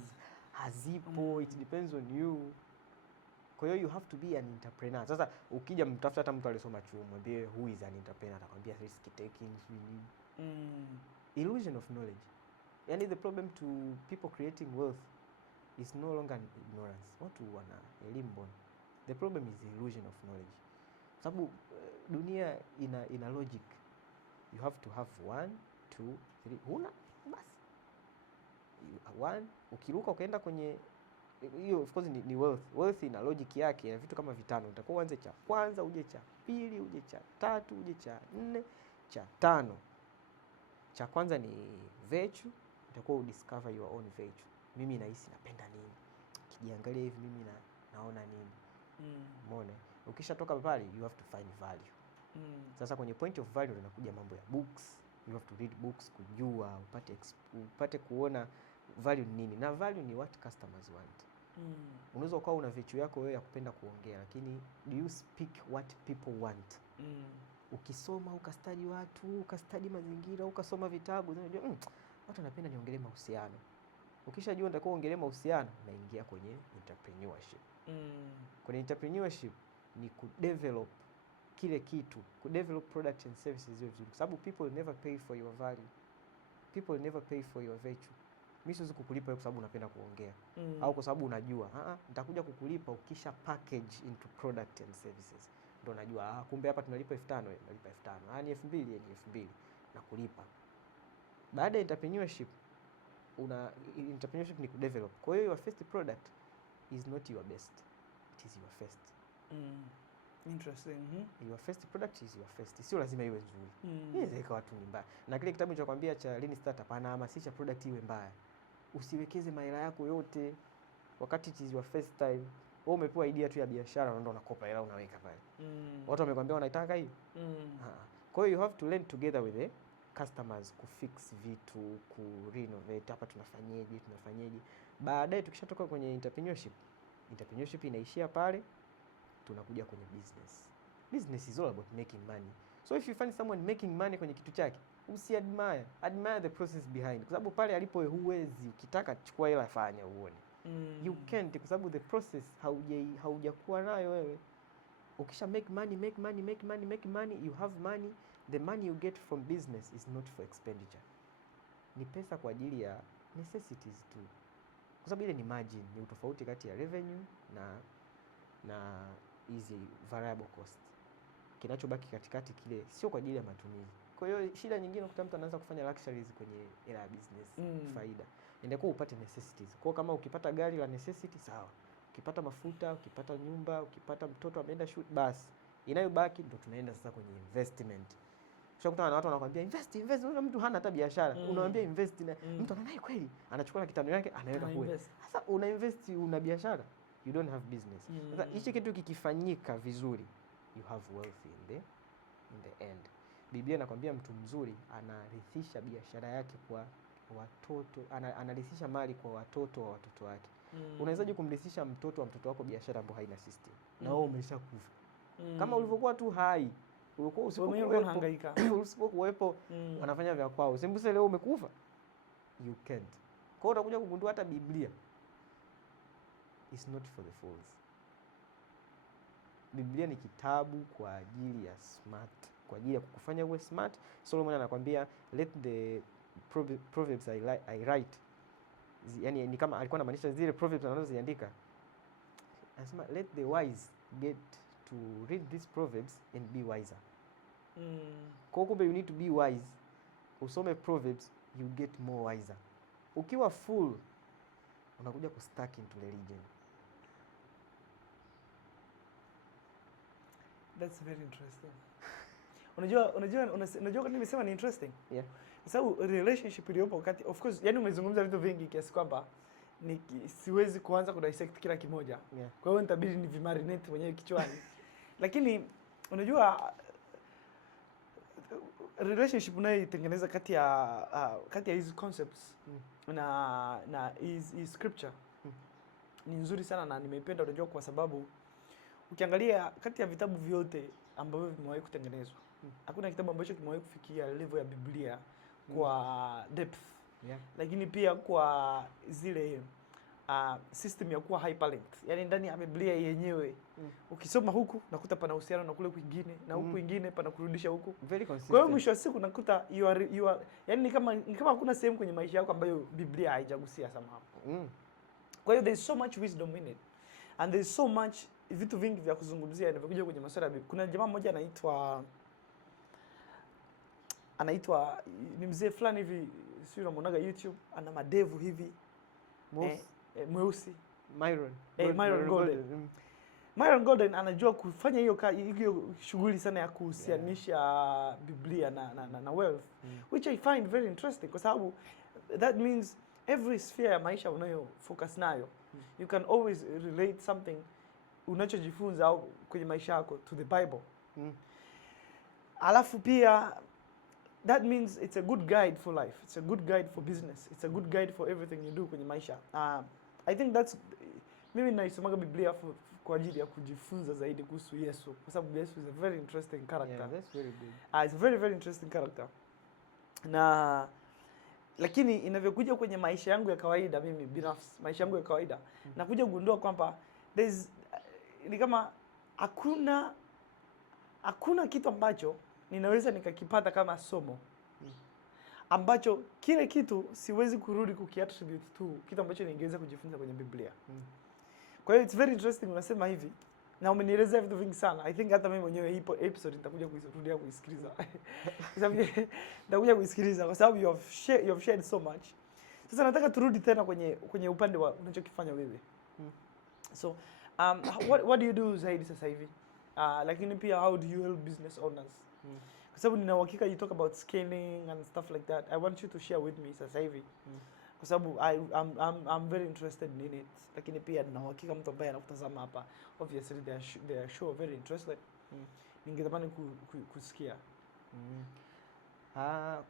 hazipo. It depends on you. Kwa hiyo you have to be an entrepreneur. Sasa ukija mtafuta hata mtu aliyesoma chuo mwambie who is an entrepreneur, atakwambia risk taking, illusion of knowledge. Yani the problem to people creating wealth is no longer ignorance. Watu wana elimu bona. The problem is the illusion of knowledge. Sababu dunia ina logic. You have to have 1, 2, 3. Huna basi. 1 ukiruka ukaenda kwenye hiyo of course ni wealth. Wealth ina logic yake ya vitu kama 5. Utakuwa uanze cha kwanza, uje cha pili, uje cha tatu, uje cha 4, cha 5. Cha kwanza ni virtue. Utakuwa udiscover your own virtue. mimi nahisi napenda nini, kijiangalia hivi mimi naona nini. Umeona? Ukishatoka pale you have to find value. Sasa kwenye point of value inakuja mambo ya books. You have to read books kujua, upate kuona value ni nini. Na value ni what customers want. Unaweza ukawa una vitu yako wewe ya kupenda kuongea, lakini do you speak what people want? Ukisoma ukastadi watu, ukastadi mazingira, ukasoma vitabu, unajua watu wanapenda niongelee mahusiano. Ukishajua unataka uongelee mahusiano, unaingia kwenye entrepreneurship. Kwenye entrepreneurship ni kudevelop kile kitu, kudevelop product and services hizo vizuri, kwa sababu people never pay for your value. People never pay for your virtue. Mimi siwezi kukulipa kwa sababu unapenda kuongea au kwa sababu unajua. Nitakuja kukulipa ukisha package into product and services. Ndio najua kumbe hapa tunalipa 5,000, nalipa 5,000. Ni 2,000, ni 2,000 na kulipa. Baada ya entrepreneurship, entrepreneurship ni kudevelop. Kwa hiyo your first product is not your best. It is your first. Interesting. Your first product is your first. Sio lazima iwe nzuri. Inaweza ikawa tu ni mbaya. Na kile kitabu nilichokuambia cha Lean Startup anahamasisha product iwe mbaya. Usiwekeze mahela yako yote wakati it is your first time. Wewe umepewa idea tu ya biashara, unaenda unakopa hela unaweka pale. Watu wamekwambia wanaitaka hii. Kwa hiyo you have to learn together with the customers kufix vitu, kurenovate, hapa tunafanyaje. Baadaye tukishatoka kwenye entrepreneurship inaishia pale, tunakuja kwenye business. Business is all about making money. So if you find someone making money kwenye kitu chake, admire the process behind. Kwa sababu pale alipo huwezi, ukitaka chukua hela fanya uone. You can't, kwa sababu the process haujakuwa nayo wewe. Ukisha make money, you have money. The money you get from business is not for expenditure. Ni pesa kwa ajili ya necessities tu. Kwa sababu ile ni margin, ni utofauti kati ya revenue na hizi variable cost. Kinachobaki katikati kile sio kwa ajili ya matumizi. Kwa hiyo shida nyingine ukuta mtu anaanza kufanya luxuries kwenye era ya business, faida. Inatakiwa upate necessities. Kwa kama ukipata gari la necessity sawa. Ukipata mafuta, ukipata nyumba, ukipata mtoto ameenda shule, basi inayobaki ndio tunaenda sasa kwenye investment. Ushakutana na watu wanakuambia invest, unaona mtu hana hata biashara, unamwambia invest na mtu anaye kweli, anachukua na kitano yake anaweka kule. Sasa una invest, una biashara, you don't have business. Sasa hichi kitu kikifanyika vizuri, you have wealth in the end. Biblia inakwambia mtu mzuri anarithisha biashara yake kwa watoto, anarithisha mali kwa watoto wa watoto wake. Unawezaje kumrithisha mtoto wa mtoto wako biashara ambayo haina system? Na wewe umeshakufa. Kama ulivyokuwa tu hai, ulikuwa usipokuwepo wanafanya vya kwao. Sembuse leo umekufa. You can't. Kwa hiyo utakuja kugundua hata Biblia is not for the fools. Biblia ni kitabu kwa ajili ya smart, kwa ajili ya kukufanya uwe smart. Solomon anakuambia let the proverbs I write. Yani ni kama alikuwa anamaanisha zile proverbs anazoziandika. Anasema let the wise get to read these proverbs and be wiser. Kwa kumbe you need to be wise. Usome proverbs, you get more wiser. Ukiwa fool unakuja kustuck into religion. That's very interesting. Unajua kwa nini nimesema ni interesting? Yeah. Kwa sababu relationship iliyopo wakati, of course, yani umezungumza vitu vingi kiasi kwamba siwezi kuanza kudissect kila kimoja. Yeah. Kwa hiyo nitabidi ni vimarinate mwenyewe kichwani. Lakini unajua relationship unayoitengeneza kati ya hizi concepts na hii scripture ni nzuri sana na nimeipenda, unajua, kwa sababu ukiangalia kati ya vitabu vyote ambavyo vimewahi kutengenezwa, hakuna kitabu ambacho kimewahi kufikia level ya Biblia kwa depth. Yeah. Lakini pia kwa zile system ya kuwa hyperlinked. Yaani ndani ya Biblia yenyewe ukisoma huku nakuta pana uhusiano na kule kwingine na huku kwingine pana kurudisha huku. Very consistent. Kwa hiyo mwisho wa siku nakuta you are yaani ni kama hakuna sehemu kwenye maisha yako ambayo Biblia haijagusia somehow. Kwa hiyo there is so much wisdom in it. And there is so much vitu vingi vya kuzungumzia vinavyokuja kwenye masuala ya Biblia. Kuna jamaa mmoja anaitwa ni mzee fulani hivi, sio unamuonaga YouTube, ana madevu hivi. Mweusi. Myron Golden. Myron Golden anajua kufanya hiyo shughuli sana ya kuhusianisha Biblia na wealth, which I find very interesting kwa sababu that means every sphere ya maisha unayo focus nayo, you can always relate something unachojifunza au kwenye maisha yako to the Bible. Alafu pia that means it's a good guide for life, it's a good guide for business, it's a good guide for everything you do kwenye maisha. I think that's, mimi naisomaga Biblia kwa ajili ya kujifunza zaidi kuhusu Yesu, kwa sababu Yesu is a very interesting character. Yeah, that's very good. It's a very very interesting character. Na lakini inavyokuja kwenye maisha yangu ya kawaida, mimi binafsi maisha yangu ya kawaida, nakuja kugundua kwamba there's ni kama hakuna kitu ambacho ninaweza nikakipata kama somo ambacho kile kitu siwezi kurudi kukiattribute tu kitu ambacho ningeweza kujifunza kwenye Biblia. Kwa hiyo it's very interesting unasema hivi, na umenielezea vitu vingi sana. I think hata mimi mwenyewe hii episode nitakuja kurudia kuisikiliza. Kwa sababu nitakuja kuisikiliza kwa sababu you have shared so much. Sasa nataka turudi tena kwenye upande wa unachokifanya wewe. So what do you do zaidi sasa hivi? Lakini pia how do you help business owners? Kwa sababu nina uhakika you talk about scaling and stuff like that. I want you to share with me sasa hivi. Kwa sababu I'm very interested in it. Lakini pia nina uhakika mtu ambaye anakutazama hapa, obviously they are sure very interested. Ningetamani kusikia.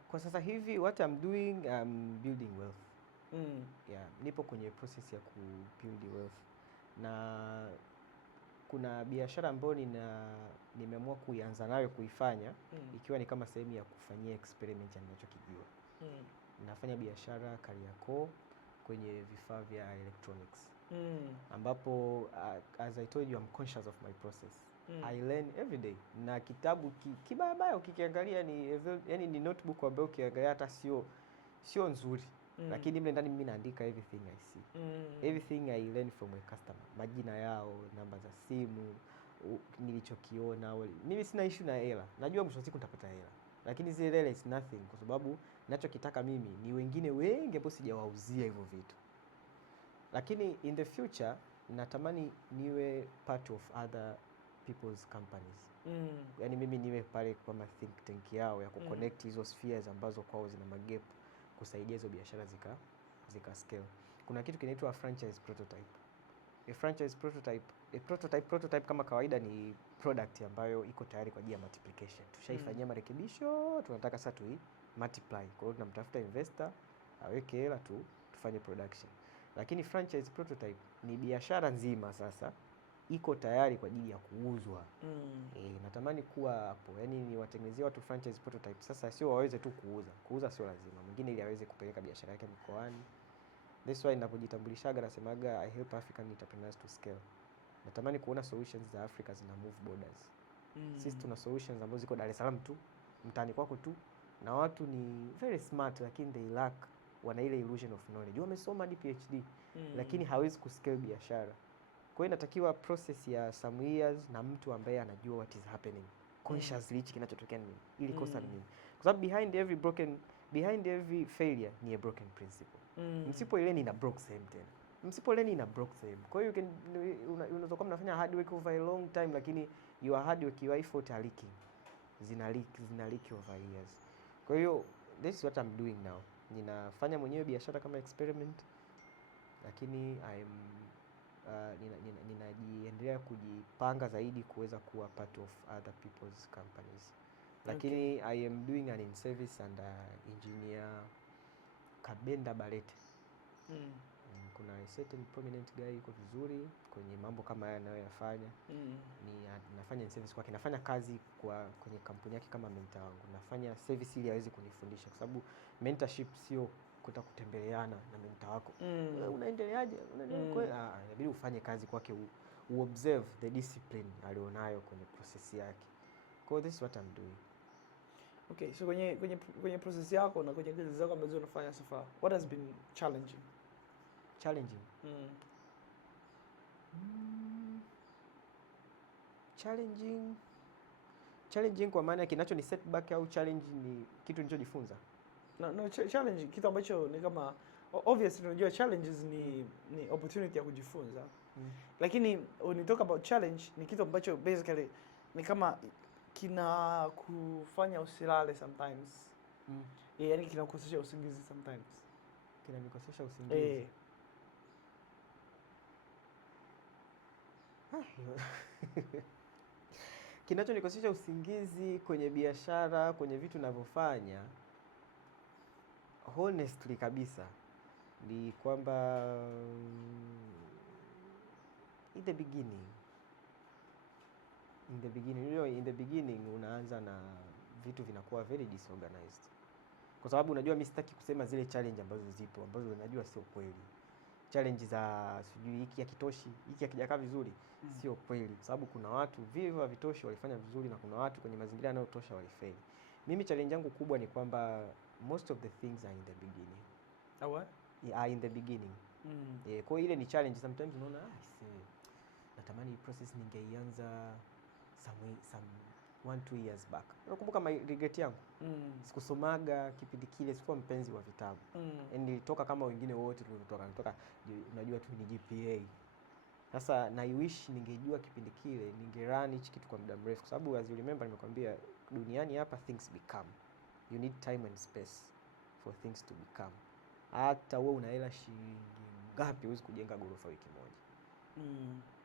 Kwa sasa hivi what I'm doing, I'm building wealth. Yeah, nipo kwenye process ya build wealth. Na kuna biashara ambayo nimeamua kuianza nayo kuifanya, ikiwa ni kama sehemu ya kufanyia experiment ya ninachokijua. Nafanya biashara Kariakoo kwenye vifaa vya electronics. Ambapo as I told you, I'm conscious of my process. I learn every day. Na kitabu kibaya ukikiangalia ni notebook ambayo ukiangalia hata sio nzuri. Lakini mle ndani mimi naandika everything I see. Everything I learn from a customer. Majina yao, namba za simu, nilichokiona. Mimi sina issue na hela. Najua mwisho wa siku nitapata hela. Lakini zile hela is nothing, kwa sababu ninachokitaka mimi ni wengine wengi ambao sijawauzia hivyo vitu. Lakini in the future natamani niwe part of other people's companies. Yaani mimi niwe pale kama think tank yao ya kuconnect hizo spheres ambazo kwao zina magap, kusaidia hizo biashara zika scale. Kuna kitu kinaitwa franchise prototype. Prototype kama kawaida ni product ambayo iko tayari kwa ajili ya multiplication. Tushaifanyia marekebisho, tunataka sasa multiply. Kwa hiyo tunamtafuta investor aweke hela tufanye production. Lakini franchise prototype ni biashara nzima sasa iko tayari kwa ajili ya kuuzwa. Natamani kuwa hapo. Yaani ni watengenezea watu franchise prototype. Sasa sio waweze tu kuuza. Kuuza sio lazima. Mwingine ili aweze kupeleka biashara yake mkoani. That's why ninapojitambulishaga nasemaga I help African entrepreneurs to scale. Natamani kuona solutions za Africa zina move borders. Sisi tuna solutions ambazo ziko Dar es Salaam tu, mtaani kwako tu, na watu ni very smart lakini they lack, wana ile illusion of knowledge. Wamesoma hadi PhD lakini hawezi kuscale biashara. Kwa hiyo inatakiwa process ya some years na mtu ambaye anajua what is happening. Consciously hichi kinachotokea ni ili kosa ni nini. Kwa sababu behind every failure ni a broken principle. Msipoelewa ina broke same tena. Msipoelewa ina broke same. Kwa hiyo unaweza kuwa mnafanya hard work over a long time lakini your hard work, your effort are leaking. Zina leak over years. Kwa hiyo this is what I'm doing now. Ninafanya mwenyewe biashara kama experiment, lakini ninajiendelea kujipanga zaidi kuweza kuwa part of other people's companies. Lakini I am doing an in-service and engineer Kabenda Balete. Kuna a certain prominent guy yuko vizuri kwenye mambo kama haya anayoyafanya. Nafanya in-service kwake, nafanya kazi kwenye kampuni yake kama mentor wangu. Nafanya service ili aweze kunifundisha, kwa sababu mentorship sio kutembeleana na mentor wako. Unaendeleaje? Inabidi ufanye kazi kwake, uobserve the discipline alionayo kwenye process yake. So this is what I'm doing. Okay, so kwenye process yako na kwenye kazi zako ambazo unafanya so far, what has been challenging? Challenging kwa maana kinacho ni setback au challenge ni kitu nilichojifunza? No, challenge kitu ambacho ni kama obviously unajua challenges ni opportunity ya kujifunza. Lakini when you talk about challenge ni kitu ambacho basically ni kama kina kufanya usilale sometimes. Yaani kinakukosesha usingizi sometimes. Kinanikosesha usingizi. Kinachonikosesha usingizi kwenye biashara, kwenye vitu ninavyofanya, honestly kabisa, ni kwamba in the beginning unaanza na vitu vinakuwa very disorganized. Kwa sababu unajua mimi sitaki kusema zile challenge ambazo zipo, ambazo unajua sio kweli. Challenge za sijui hiki hakitoshi, hiki hakijakaa vizuri, sio kweli. Kwa sababu kuna watu vivyo havitoshi walifanya vizuri na kuna watu kwenye mazingira yanayotosha walifeli. Mimi challenge yangu kubwa ni kwamba most of the things are in the beginning. What? Are in the beginning. Kwa ile ni challenge. Sometimes unaona natamani hii process ningeianza some 1-2 years back. Nakumbuka regret yangu. Sikusomaga kipindi kile, sikuwa mpenzi wa vitabu. Nilitoka kama wengine wote tulitoka. Unajua tu ni GPA. Sasa na wish ningejua kipindi kile, ningerun hichi kitu kwa muda mrefu. Kwa sababu as you remember nimekwambia duniani hapa things become. You need time and space for things to become. Hata wewe una hela shilingi ngapi huwezi kujenga ghorofa wiki moja.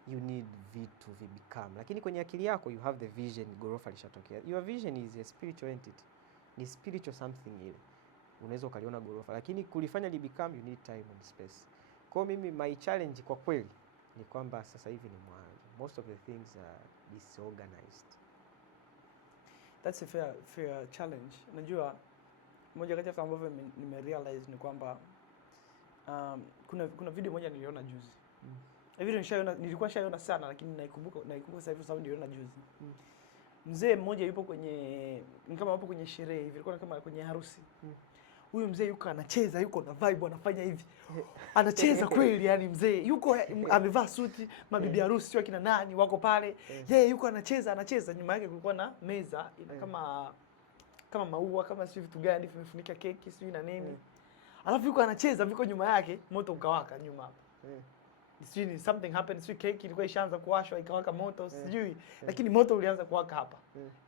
You need vitu become. Lakini kwenye akili yako you have the vision, ghorofa lishatokea. Your vision is a spiritual entity. Ni spiritual something ile. Unaweza ukaliona ghorofa, lakini kulifanya li become you need time and space. Kwa mimi my challenge kwa kweli ni kwamba sasa hivi ni mwanzo. Most of the things are disorganized. That's a fair challenge. Unajua moja kati ya vitu ambavyo nimerealize ni kwamba kuna video moja niliona juzi. Video nilikuwa nishaiona sana lakini naikumbuka sasa hivi sababu niliona juzi. Mzee mmoja yupo kwenye kama hapo kwenye sherehe hivi, ilikuwa kama kwenye harusi. Huyu mzee yuko anacheza, yuko na vibe, anafanya hivi. Anacheza kweli, yani mzee yuko amevaa suti, mabibi harusi sio kina nani wako pale. Yeye yuko anacheza, nyuma yake kulikuwa na meza ina kama maua, kama sio vitu gani vimefunika keki, sio na nini. Alafu yuko anacheza, viko nyuma yake, moto ukawaka nyuma hapo. Sijui something happened, sijui keki ilikuwa ishaanza kuwashwa ikawaka moto, sijui. Lakini moto ulianza kuwaka hapa.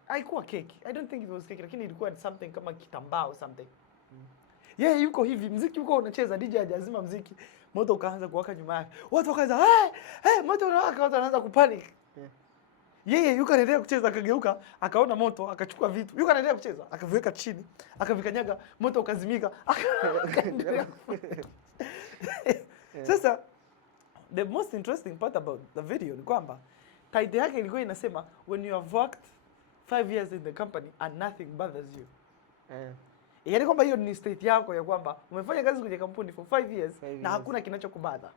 Haikuwa keki. I don't think it was cake, lakini ilikuwa something kama kitambaa or something. Yeye yuko hivi, muziki uko unacheza, DJ hajazima muziki, moto ukaanza kuwaka nyuma yake. Watu wakaanza, moto unawaka, watu wanaanza kupanic. Yeye yuko anaendelea kucheza, akageuka, akaona moto, akachukua vitu. Yuko anaendelea kucheza, akaviweka chini, akavikanyaga, moto ukazimika. Akaendelea. Sasa the most interesting part about the video ni kwamba title yake ilikuwa inasema when you have worked 5 years in the company and nothing bothers you. Yaani kwamba hiyo ni state yako ya kwamba umefanya kazi kwenye kampuni for 5 years na hakuna kinachokubadha.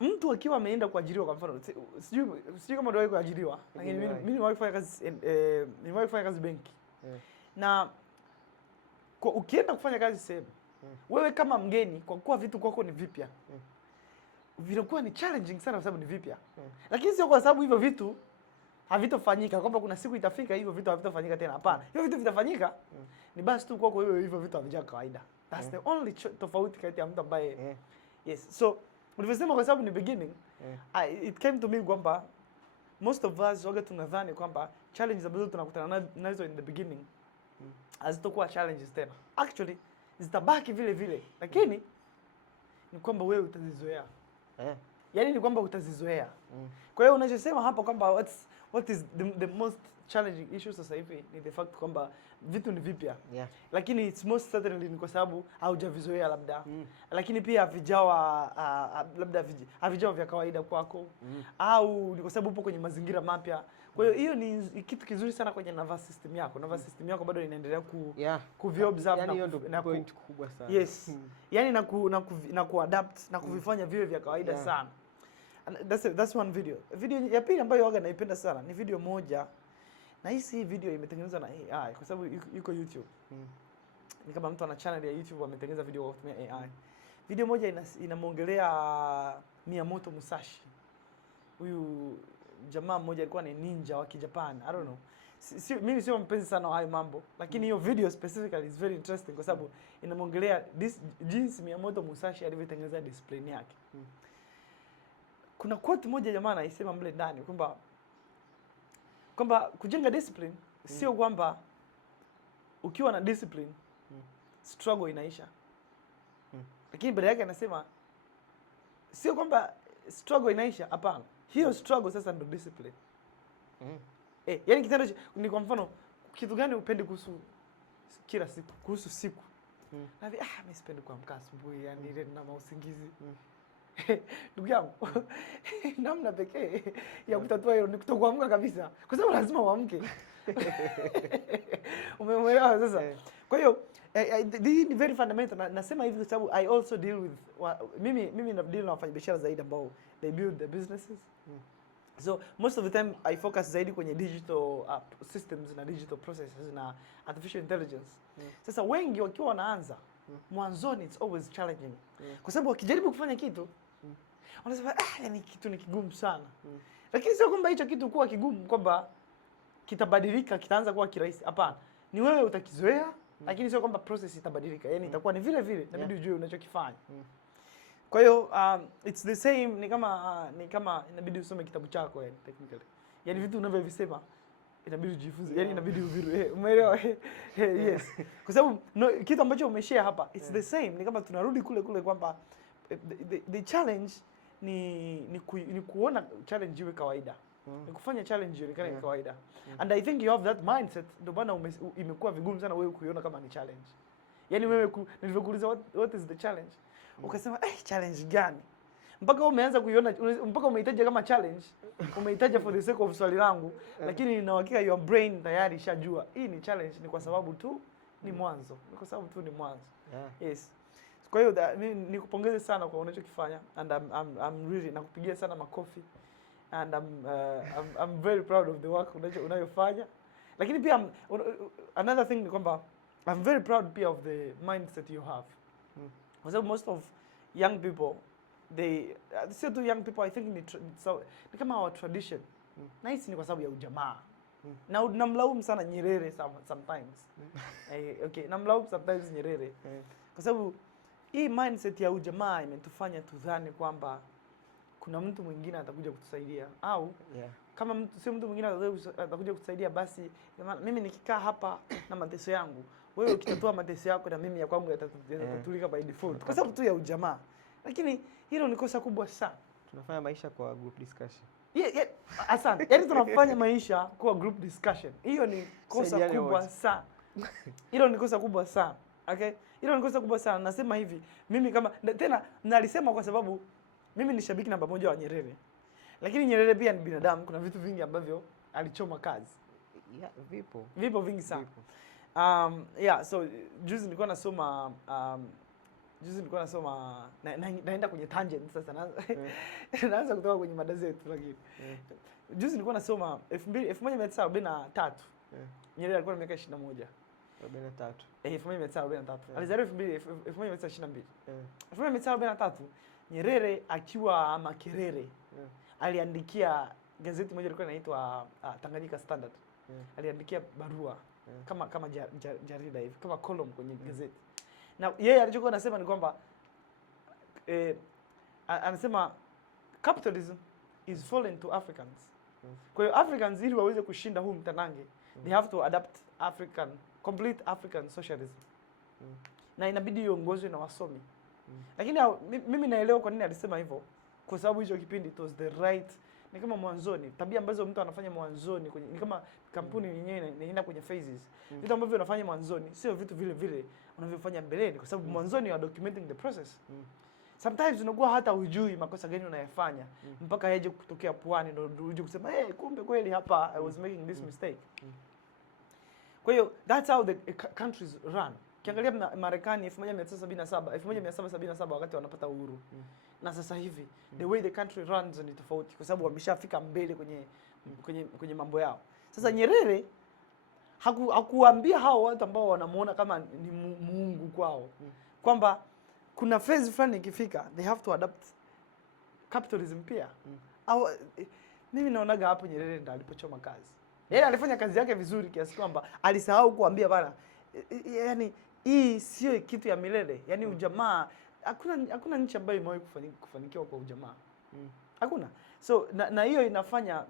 Mtu akiwa ameenda kuajiriwa kwa mfano, sijui kama ndio kuajiriwa, lakini mimi nimewahi kufanya kazi benki. Na ukienda kufanya kazi sehemu, wewe kama mgeni, kwa kuwa vitu kwako ni vipya, vinakuwa ni challenging sana kwa sababu ni vipya. Lakini sio kwa sababu hivyo vitu havitofanyika, kwamba kuna siku itafika hivyo vitu havitofanyika tena. Hapana. Hivyo vitu vitafanyika. Ni basi tu kwako wewe hivyo vitu havija kawaida. That's the only tofauti kati ya mtu ambaye yes. So, ulivyosema kwa sababu ni beginning, it came to me kwamba most of us waga tunadhani kwamba challenges ambazo tunakutana nazo in the beginning hazitakuwa challenges tena. Actually, zitabaki vile vile. Lakini ni kwamba wewe utazizoea. Yaani ni kwamba utazizoea. Kwa hiyo unachosema hapo kwamba what is the most challenging issue sasa hivi ni the fact kwamba vitu ni vipya. Lakini it's most certainly ni kwa sababu haujavizoea labda. Lakini pia havijawa vya kawaida kwako. Au ni kwa sababu upo kwenye mazingira mapya. Kwa hiyo ni kitu kizuri sana kwenye nervous system yako. Nervous system yako bado inaendelea kuviobserve na point kubwa sana. Yes. Yaani na kuadapt na kuvifanya viwe vya kawaida sana. That's one video. Video ya pili ambayo waga naipenda sana ni video moja. Na hii video imetengenezwa na AI kwa sababu yuko YouTube. Ni kama mtu ana channel ya YouTube ametengeneza video kwa kutumia AI. Video moja inamuongelea Miyamoto Musashi. Huyu jamaa mmoja alikuwa ni ninja wa Kijapan. I don't know. Mimi sio mpenzi sana wa hayo mambo, lakini hiyo video specifically is very interesting kwa sababu inamuongelea jinsi Miyamoto Musashi alivyotengeneza discipline yake. Kuna quote moja jamaa anaisema mle ndani kwamba kujenga discipline sio kwamba ukiwa na discipline struggle inaisha. Lakini baada yake anasema sio kwamba struggle inaisha, hapana. Hiyo struggle sasa ndio discipline. Yani kitendo ni kwa mfano kitu gani upendi kuhusu kila siku, kuhusu siku? Navi mimi sipendi kuamka asubuhi, yani ile nina mausingizi. Ndugu yangu, namna pekee ya kutatua hilo ni kutokuamka kabisa. Kwa sababu lazima uamke. Umeelewa sasa? Kwa hiyo hii ni very fundamental. Nasema hivi kwa sababu I also deal with mimi na deal na wafanyabiashara zaidi ambao they build their businesses. So most of the time I focus zaidi kwenye digital systems na digital processes na artificial intelligence. Sasa wengi wakiwa wanaanza mwanzoni it's always challenging. Kwa sababu wakijaribu kufanya kitu wanasema yani kitu ni kigumu sana. Lakini sio kwamba hicho kitu kuwa kigumu kwamba kitabadilika, kitaanza kuwa kirahisi. Hapana. Ni wewe utakizoea, lakini sio kwamba process itabadilika. Yaani itakuwa ni vile vile, inabidi ujue unachokifanya. Kwa hiyo it's the same, ni kama inabidi usome kitabu chako yani technically. Yaani vitu unavyovisema inabidi ujifunze. Yaani inabidi uviru. Umeelewa? Yes. Kwa sababu kitu ambacho umeshare hapa it's the same, ni kama tunarudi kule kwamba the challenge ni kuona challenge iwe kawaida. Ni kufanya challenge ionekane kawaida. And I think you have that mindset, ndio maana imekuwa vigumu sana wewe kuiona kama ni challenge. Yaani wewe nilivyokuuliza what is the challenge? Ukasema challenge gani? Mpaka umeanza kuiona, mpaka umehitaji kama challenge, umehitaji for the sake of swali langu, lakini nina uhakika your brain tayari ishajua hii ni challenge, ni kwa sababu tu ni mwanzo. Ni kwa sababu tu ni mwanzo. Yes. Kwa hiyo nikupongeze sana kwa unachokifanya, and I'm really nakupigia sana makofi, and I'm very proud of the work unayofanya. Lakini pia another thing ni kwamba I'm very proud pia of the mindset you have. Kwa sababu most of young people sio tu young people, I think ni kama our tradition. Na hisi ni kwa sababu ya ujamaa. Na namlaumu sana Nyerere sometimes. Okay, namlaumu sometimes Nyerere. Kwa sababu hii mindset ya ujamaa imetufanya tudhani kwamba kuna mtu mwingine atakuja kutusaidia, au kama sio mtu mwingine atakuja kutusaidia, basi mimi nikikaa hapa na mateso yangu, wewe ukitatua mateso yako na mimi ya kwangu yatatulika by default, kwa sababu tu ya ujamaa. Lakini hilo ni kosa kubwa sana. Tunafanya maisha kwa group discussion. Asante. Yaani tunafanya maisha kwa group discussion. Hiyo ni kosa kubwa sana. Hilo ni kosa kubwa sana. Okay? Hilo ni kosa kubwa sana. Nasema hivi, mimi kama tena nalisema kwa sababu mimi ni shabiki namba moja wa Nyerere. Lakini Nyerere pia ni binadamu, kuna vitu vingi ambavyo alichoma kazi. Vipo vingi sana. So juzi nilikuwa nasoma naenda kwenye tangent sasa naanza kutoka kwenye mada zetu, lakini juzi nilikuwa nasoma 1943. Nyerere alikuwa na miaka 21. 1943. Alizaliwa 1922. 1943 Nyerere akiwa Makerere aliandikia gazeti moja lilikuwa linaitwa Tanganyika Standard. Aliandikia barua kama jarida hivi, kama column kwenye gazeti. Na yeye alichokuwa anasema ni kwamba anasema capitalism is foreign to Africans. Kwa hiyo Africans ili waweze kushinda huu mtanange, they have to adapt complete African socialism. Na inabidi iongozwe na wasomi. Lakini mimi naelewa kwa nini alisema hivyo, kwa sababu hicho kipindi it was the right, ni kama mwanzoni, tabia ambazo mtu anafanya mwanzoni ni kama kampuni yenyewe inaenda kwenye phases. Vitu ambavyo unafanya mwanzoni sio vitu vile vile unavyofanya mbeleni, kwa sababu mwanzoni you are documenting the process. Sometimes unakuwa hata hujui makosa gani unayofanya mpaka yaje kutokea puani ndio uje kusema kumbe kweli hapa I was making this mistake. Kwa hiyo that's how the countries run. Kiangalia Marekani 1777 wakati wanapata uhuru. Na sasa hivi the way the country runs ni tofauti, kwa sababu wameshafika mbele kwenye mambo yao. Sasa Nyerere hakuambia hao watu ambao wanamuona kama ni Mungu kwao kwamba kuna phase fulani ikifika they have to adapt capitalism pia. Au mimi naonaga hapo Nyerere ndo alipochoma kazi. Yeye alifanya kazi yake vizuri kiasi kwamba alisahau kuambia bana, yani hii sio kitu ya milele. Yani ujamaa, hakuna nchi ambayo imewahi kufanikiwa kwa ujamaa. Hakuna. So na hiyo inafanya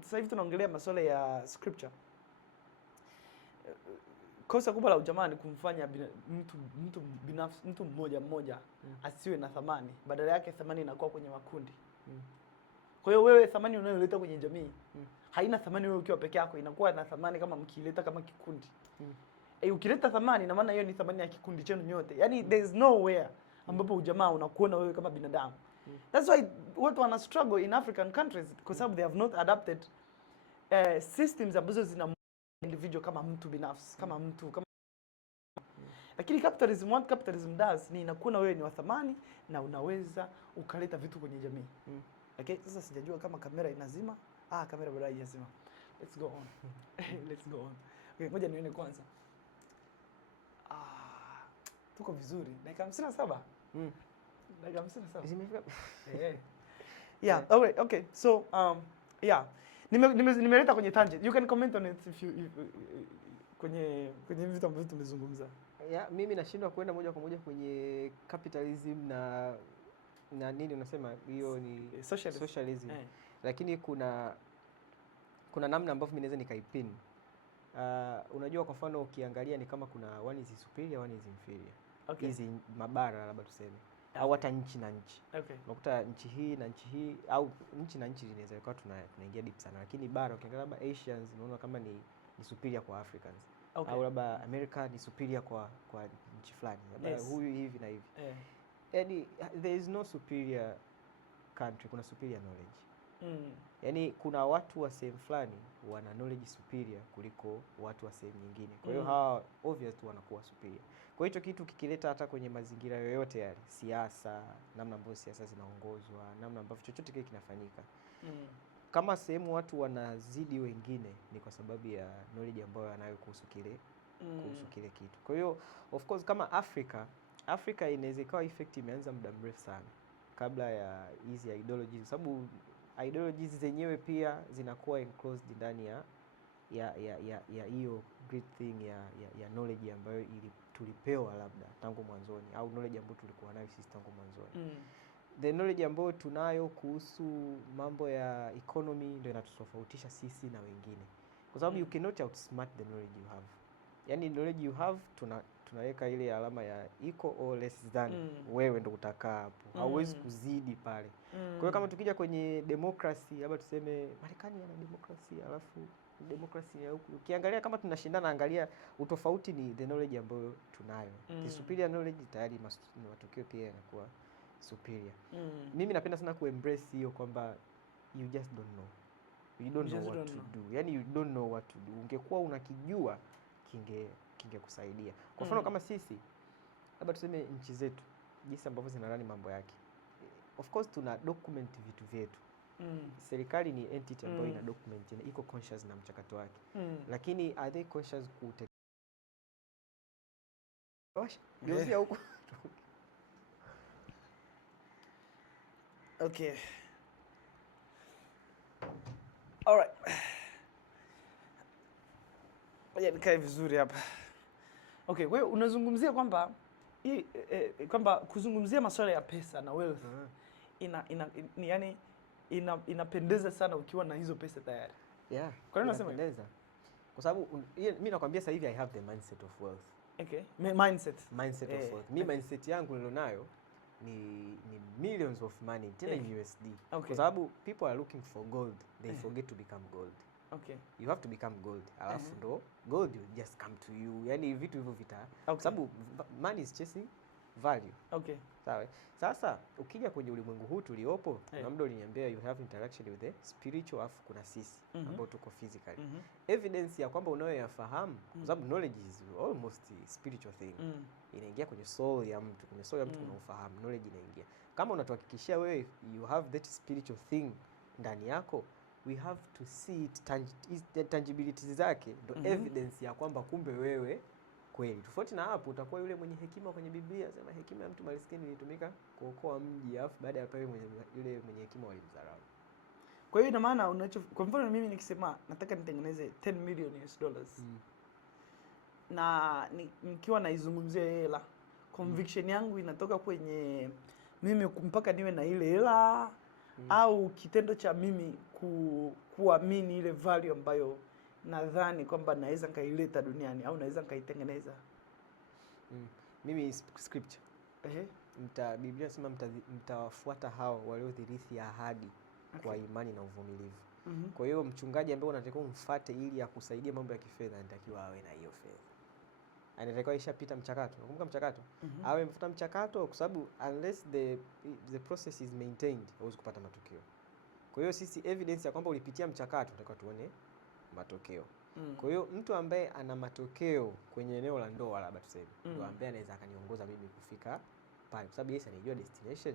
sasa hivi tunaongelea masuala ya scripture. kosa kubwa la ujamaa ni kumfanya mtu binafsi, mtu mmoja asiwe na thamani, badala yake thamani inakuwa kwenye makundi. Kwa hiyo wewe thamani unayoleta kwenye jamii haina thamani wewe ukiwa peke yako, inakuwa na thamani kama mkileta kama kikundi. Ukileta thamani na maana hiyo ni thamani ya kikundi chenu nyote. Yaani there is nowhere ambapo ujamaa unakuona wewe kama binadamu. That's why watu wana struggle in African countries because they have not adapted systems ambazo zina individual kama mtu binafsi, kama mtu kama lakini capitalism, what capitalism does ni inakuona wewe ni wa thamani na unaweza ukaleta vitu kwenye jamii. Okay, sasa sijajua kama kamera inazima. Kamera bado haijazima. Let's go on. Let's go on. Okay, ngoja nione kwanza. Tuko vizuri. Dakika 57. Dakika 57. Zimefika. Yeah, okay. So, yeah. Nimeleta kwenye tangent. You can comment on it if you kwenye vitu ambavyo tumezungumza. Yeah, mimi nashindwa kwenda moja kwa moja kwenye capitalism na nini unasema hiyo ni socialism. Lakini kuna namna ambavyo mimi naweza nikaipin. Unajua kwa mfano ukiangalia ni kama kuna one is superior, one is inferior. Hizi mabara labda tuseme. Au hata nchi na nchi. Unakuta nchi hii na nchi hii au nchi na nchi inaweza kuwa tunaingia deep sana, lakini bara ukiangalia labda Asians unaona kama ni superior kwa Africans. Au labda America ni superior kwa nchi fulani. Labda huyu hivi na hivi. Yaani there is no superior country, kuna superior knowledge. Yaani kuna watu wa sehemu fulani wana knowledge superior kuliko watu wa sehemu nyingine. Kwa hiyo hawa obviously wanakuwa superior. Kwa hicho kitu kikileta hata kwenye mazingira yoyote yale, siasa, namna ambavyo siasa zinaongozwa, namna ambavyo chochote kile kinafanyika. Kama sehemu watu wanazidi wengine ni kwa sababu ya knowledge ambayo wanayo kuhusu kile kitu. Kwa hiyo of course kama Africa inaweza ikawa effect imeanza muda mrefu sana kabla ya hizi ideologies, kwa sababu ideologies zenyewe pia zinakuwa enclosed ndani ya hiyo great thing ya knowledge ambayo tulipewa labda tangu mwanzoni, au knowledge ambayo tulikuwa nayo sisi tangu mwanzoni. The knowledge ambayo tunayo kuhusu mambo ya economy ndio inatutofautisha sisi na wengine, kwa sababu you cannot outsmart the knowledge you have. Yani knowledge you have tunaweka ile alama ya equal or less than. Wewe ndio utakaa hapo, hauwezi kuzidi pale. Kwa hiyo kama tukija kwenye democracy, labda tuseme Marekani yana democracy, alafu democracy ya huku ukiangalia kama tunashindana, angalia utofauti ni the knowledge ambayo tunayo. The superior knowledge tayari matokeo pia yanakuwa superior. Mimi napenda sana kuembrace hiyo kwamba you just don't know. You don't know what to do. Yani you don't know what to do. Ungekuwa unakijua kingekusaidia. Kwa mfano kama sisi labda tuseme nchi zetu jinsi ambavyo zinarani mambo yake. Of course tuna document vitu vyetu. Serikali ni entity ambayo ina document, iko conscious na mchakato wake. Lakini are they conscious geuzia huko? Okay. All right. Nikae vizuri hapa. Okay, wewe unazungumzia kwamba kwamba kuzungumzia masuala ya pesa na wealth inapendeza sana ukiwa na hizo pesa tayari. Yeah. Kwa nini unasema inapendeza? Kwa sababu mimi nakwambia sasa hivi I have the mindset of wealth. Okay. Mindset of wealth. Mimi mindset yangu nilionayo ni millions of money tena in USD. Kwa sababu people are looking for gold, they forget to become gold. Okay. You have to become gold. Alafu ndo gold will just come to you. Yaani vitu hivyo sababu money is chasing value. Okay. Sawa. Sasa ukija kwenye ulimwengu huu tuliopo, na mdo uliniambia you have interaction with the spiritual, afu kuna sisi ambao tuko physically. Evidence ya kwamba unayoyafahamu, kwa sababu knowledge is almost spiritual thing. Inaingia kwenye soul ya mtu, kwenye soul ya mtu kuna ufahamu, knowledge inaingia. Kama unatuhakikishia wewe you have that spiritual thing ndani yako, we have to see it, tangibilities zake ndo evidence ya kwamba kumbe wewe kweli. Tofauti na hapo utakuwa yule mwenye hekima kwenye Biblia, sema hekima ya mtu maskini ilitumika kuokoa mji, alafu baada ya pale yule mwenye hekima walimdharau. Kwa hiyo ina maana kwa mfano mimi nikisema nataka nitengeneze $10 million na nikiwa naizungumzia hela, conviction yangu inatoka kwenye mimi mpaka niwe na ile hela au kitendo cha mimi kuamini ile value ambayo nadhani kwamba naweza nikaileta duniani au naweza nikaitengeneza? Mimi scripture. Biblia inasema mtawafuata hao waliodhirithi ahadi kwa imani na uvumilivu. Kwa hiyo mchungaji ambaye unatakiwa umfuate ili akusaidia mambo ya kifedha, anatakiwa awe na hiyo fedha. Anatakiwa ishapita mchakato. Unakumbuka mchakato? Awe amefuata mchakato, kwa sababu unless the process is maintained, huwezi kupata matokeo. Kwa hiyo sisi evidence ya kwamba ulipitia mchakato, tunataka tuone matokeo. Kwa hiyo mtu ambaye ana matokeo kwenye eneo la ndoa, labda tuseme, ndio ambaye anaweza akaniongoza mimi kufika pale, kwa sababu yeye anajua destination.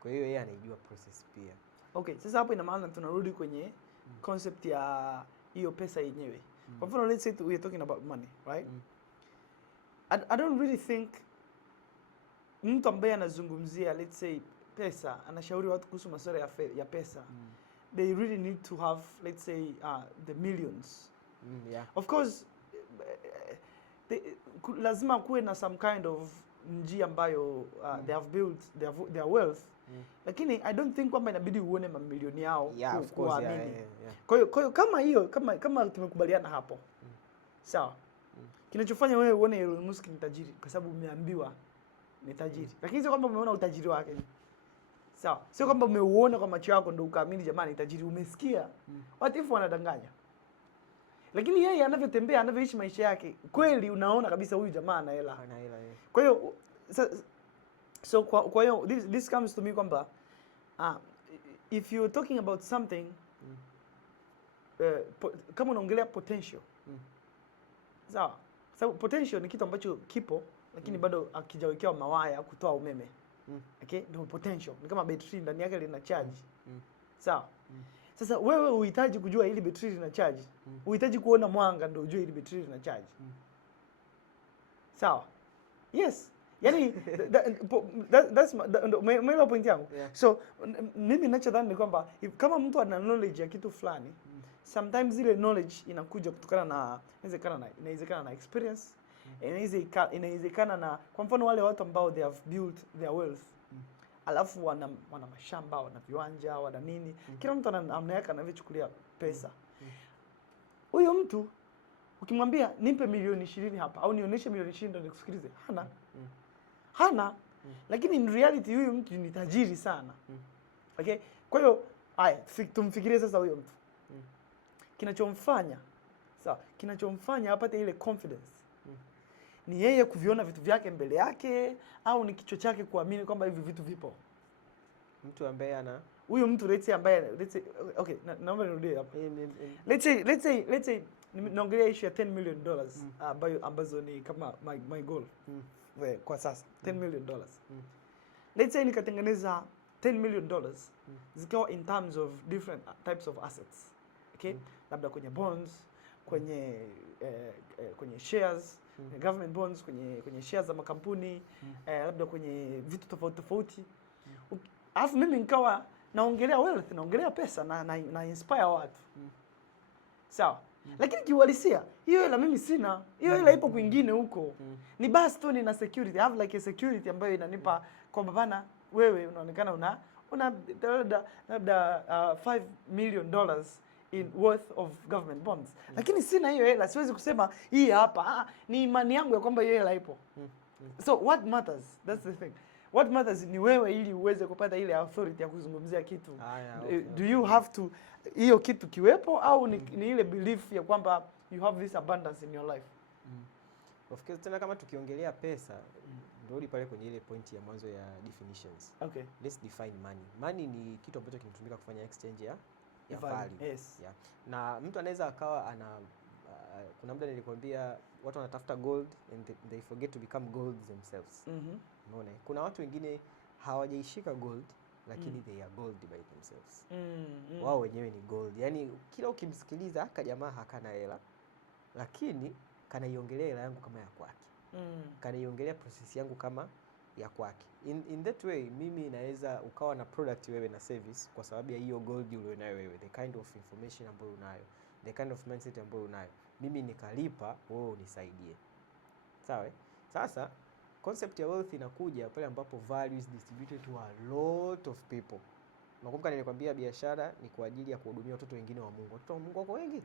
Kwa hiyo yeye anajua process pia. Okay, sasa hapo ina maana tunarudi kwenye concept ya hiyo pesa yenyewe. Kwa mfano, let's say we are talking about money, right? I don't really think mtu ambaye anazungumzia let's say pesa, anashauri watu kuhusu masuala ya pesa, they really need to have, let's say, the millions. Yeah. Of course, lazima kuwe na some kind of njia ambayo they have built their wealth. Lakini I don't think kwamba inabidi uone mamilioni yao kuamini. Kwa hiyo kama tumekubaliana hapo, sawa. Kinachofanya wewe uone Elon Musk ni tajiri kwa sababu umeambiwa ni tajiri. Lakini sio kwamba umeona utajiri wake. Sawa. Sio kwamba umeuona kwa macho yako ndio ukaamini jamani tajiri, umesikia. Watu hivi wanadanganya. Lakini yeye anavyotembea, anavyoishi maisha yake, kweli unaona kabisa huyu jamaa ana hela. Ana hela. Kwa hiyo kwa hiyo this comes to me kwamba if you're talking about something kama unaongelea potential. Sawa. Sababu potential ni kitu ambacho kipo lakini bado hakijawekewa mawaya kutoa umeme. Okay? Ndio potential. Ni kama battery ndani yake lina charge. Sawa. Sasa wewe uhitaji kujua ili battery lina charge. Uhitaji kuona mwanga ndio ujue ili battery lina charge. Sawa. Yes. Yaani that's my point yangu. Yeah. So mimi ninachodhani ni kwamba kama mtu ana knowledge ya kitu fulani, sometimes ile knowledge inakuja kutokana na inawezekana na experience, inawezekana na, kwa mfano wale watu ambao they have built their wealth, alafu wana mashamba, wana viwanja, wana nini, kila mtu ana namna yake anavyochukulia pesa. Huyo mtu ukimwambia nipe milioni 20 hapa au nionyeshe milioni 20 ndio nikusikilize, hana. Lakini in reality huyu mtu ni tajiri sana. Okay? Kwa hiyo tumfikirie sasa huyo mtu. Kinachomfanya apate ile confidence ni yeye kuviona vitu vyake mbele yake au ni kichwa chake kuamini kwamba hivi vitu vipo? Mtu ambaye huyo mtu let's say okay, naomba nirudie hapo. Let's say naongelea issue ya $10 million ambazo ni kama my goal kwa sasa, $10 million. Let's say nikatengeneza $10 million zikawa in terms of different types of assets. Okay? Labda kwenye bonds, kwenye shares, government bonds, kwenye shares za makampuni, labda kwenye vitu tofauti. Alafu mimi nikawa naongelea wealth, naongelea pesa na inspire watu. Sawa. Lakini kiuhalisia hiyo hela mimi sina. Hiyo hela ipo kwingine huko. Ni basi tu nina security. I have like a security ambayo inanipa kwamba bana wewe unaonekana una labda $5 million in worth of government bonds. Lakini sina hiyo hela, siwezi kusema hii hapa. Ni imani yangu ya kwamba hiyo hela ipo. So what matters? That's the thing. What matters ni wewe ili uweze kupata ile authority ya kuzungumzia kitu. Do you have to hiyo kitu kiwepo au ni ile belief ya kwamba you have this abundance in your life? Of course, tena kama tukiongelea pesa, ndio pale kwenye ile point ya mwanzo ya definitions. Okay. Let's define money. Money ni kitu ambacho kinatumika kufanya exchange ya value. Yes. Yeah. Na mtu anaweza akawa kuna muda nilikwambia watu wanatafuta gold and they forget to become gold themselves. Unaona? Kuna watu wengine hawajaishika gold lakini they are gold by themselves. Wao wenyewe ni gold. Yaani kila ukimsikiliza jamaa hakana hela lakini kanaiongelea hela yangu kama ya kwake. Kanaiongelea process yangu kama ya kwake. In that way mimi naweza ukawa na product wewe na service kwa sababu ya hiyo gold ulionayo wewe, the kind of information ambayo unayo, the kind of mindset ambayo unayo. Mimi nikalipa, wewe unisaidie. Sawa? Sasa concept ya wealth inakuja pale ambapo value is distributed to a lot of people. Nakumbuka nilikwambia biashara ni kwa ajili ya kuhudumia watoto wengine wa Mungu. Watoto wa Mungu wako wengi.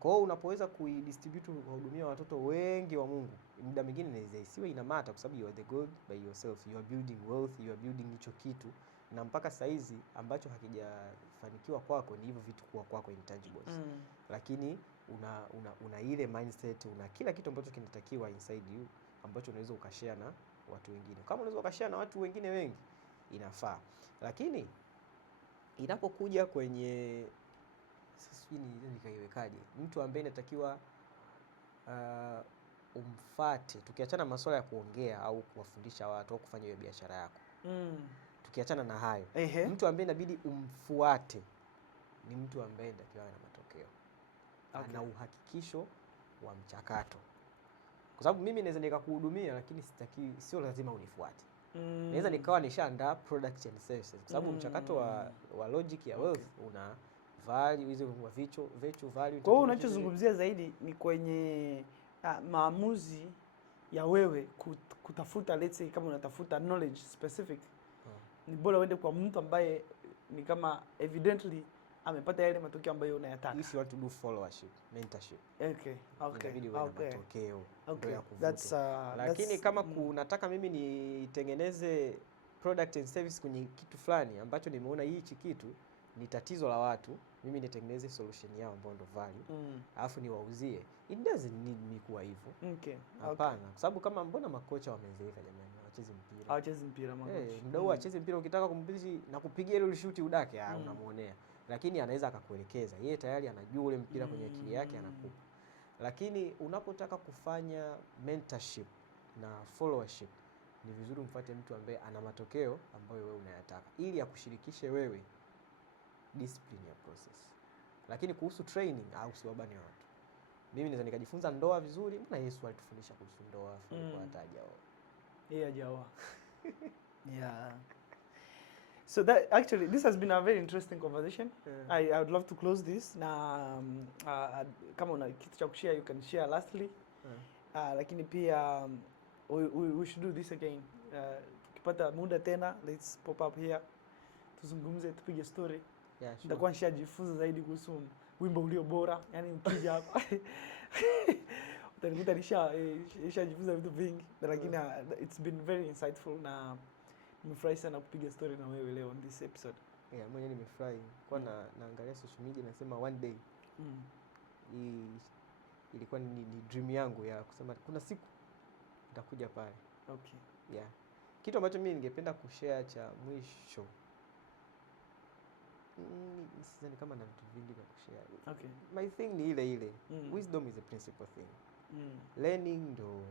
Kwa hiyo unapoweza kuidistribute kuhudumia watoto wengi wa Mungu, muda mwingine inaweza isiwe ina matter kwa sababu you are the God by yourself. You are building wealth, you are building hicho kitu, na mpaka saizi ambacho hakijafanikiwa kwako ni hivyo vitu kuwa kwako intangibles. Lakini una ile mindset, una kila kitu ambacho kinatakiwa inside you ambacho unaweza ukashare na watu wengine. Kama unaweza ukashare na watu wengine wengi inafaa. Lakini inapokuja kwenye sisi nikaiwekaje, mtu ambaye inatakiwa umfate, tukiachana masuala ya kuongea au kuwafundisha watu au kufanya hiyo biashara yako, tukiachana na hayo, mtu ambaye inabidi umfuate ni mtu ambaye inatakiwa na matokeo, ana uhakikisho wa mchakato. Kwa sababu mimi naweza nikakuhudumia lakini sio lazima unifuate. Naweza nikawa nishaandaa products and services kwa sababu mchakato wa logic ya wealth una value hizo virtual value. Kwa hiyo unachozungumzia zaidi ni kwenye maamuzi ya wewe kutafuta, let's say kama unatafuta knowledge specific, ni bora uende kwa mtu ambaye ni kama evidently amepata yale matokeo ambayo unayataka. If you want to do followership, mentorship. Okay. Matokeo ndio ya kuvuta. Lakini kama kunataka mimi nitengeneze product and service kwenye kitu fulani ambacho nimeona hichi kitu ni tatizo la watu, mimi nitengeneze solution yao ambayo ndio value, alafu niwauzie. It doesn't need me kuwa hivyo. Hapana, kwa sababu kama mbona makocha wamezeeka jamani, hawachezi mpira makocha. Mdau acheze mpira, ukitaka kumpishi na kupigia ile shuti udake, unamuonea. Lakini anaweza akakuelekeza. Yeye tayari anajua ule mpira kwenye akili yake, anakupa. Lakini unapotaka kufanya mentorship na followership, ni vizuri mfuate mtu ambaye ana matokeo ambayo wewe unayataka, ili akushirikishe wewe discipline ya process. Lakini kuhusu training au siwabani watu, mimi naweza nikajifunza ndoa vizuri. Mbona Yesu alitufundisha kuhusu ndoa kwa hata hajaoa? Yeye hajaoa. Yeah. So that actually, this has been a very interesting conversation. I would love to close this. Na kama una kitu cha kushare, you can share lastly. Lakini pia we should do this again. Tukipata muda tena, let's pop up here, tuzungumze, tupige story. Yeah, sure. Nitakuwa nishajifunza zaidi kuhusu wimbo ulio bora. Yani ukija hapa utanikuta nishajifunza vitu vingi. Lakini it's been very insightful na nimefurahi sana kupiga story na wewe leo on this episode. Yeah, mwenyewe nimefurahi. Kwa naangalia social media nasema one day. Ilikuwa ni dream yangu ya kusema kuna siku nitakuja pale. Okay. Yeah. Kitu ambacho mimi ningependa kushare cha mwisho. Sidhani kama na vitu vingi vya kushare. Okay. My thing ni ile. Wisdom is a principal thing. Learning ndo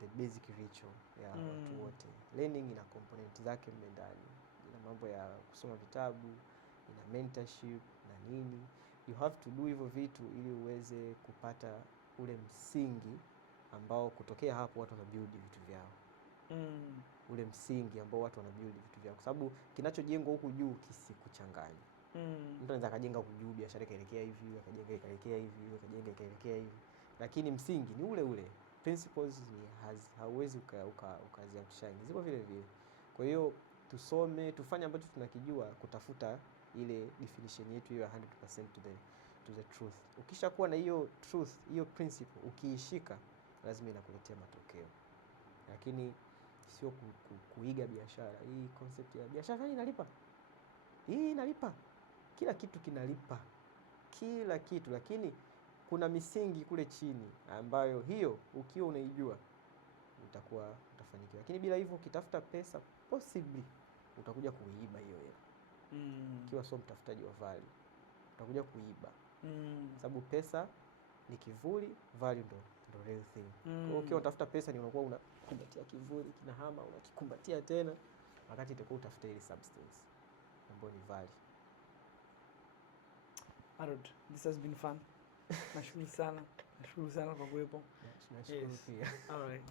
the basic ritual ya watu wote. Learning ina component zake ndani. Ina mambo ya kusoma vitabu, ina mentorship na nini. You have to do hivyo vitu ili uweze kupata ule msingi ambao kutokea hapo watu wana build vitu vyao. Ule msingi ambao watu wana build vitu vyao, kwa sababu kinachojengwa huku juu kisikuchanganye. Mtu anaweza akajenga huku juu biashara ikaelekea hivi, akajenga ikaelekea hivi, akajenga ikaelekea hivi, lakini msingi ni ule ule. Principles ni hauwezi ukazioushine, ziko vile vile. Kwa hiyo tusome, tufanye ambacho tunakijua, kutafuta ile definition yetu hiyo 100% to the truth. Ukishakuwa na hiyo truth, hiyo principle, ukiishika lazima inakuletea matokeo. Lakini sio kuiga biashara. Hii concept ya biashara inalipa. Hii inalipa. Kila kitu kinalipa. Kila kitu, lakini kuna misingi kule chini ambayo hiyo ukiwa unaijua utafanikiwa. Lakini bila hivyo ukitafuta pesa possibly utakuja kuiiba hiyo hela. Ukiwa sio mtafutaji wa value, utakuja kuiba. Sababu pesa ni kivuli, value ndo real thing. Kwa hiyo ukiwa unatafuta pesa ni unakuwa unakumbatia kivuli, kinahama, unakikumbatia tena, wakati itakuwa utafuta ile substance ambayo ni value. Harold, this has been fun. Nashukuru sana kwa kuwepo. Nashukuru pia. All right.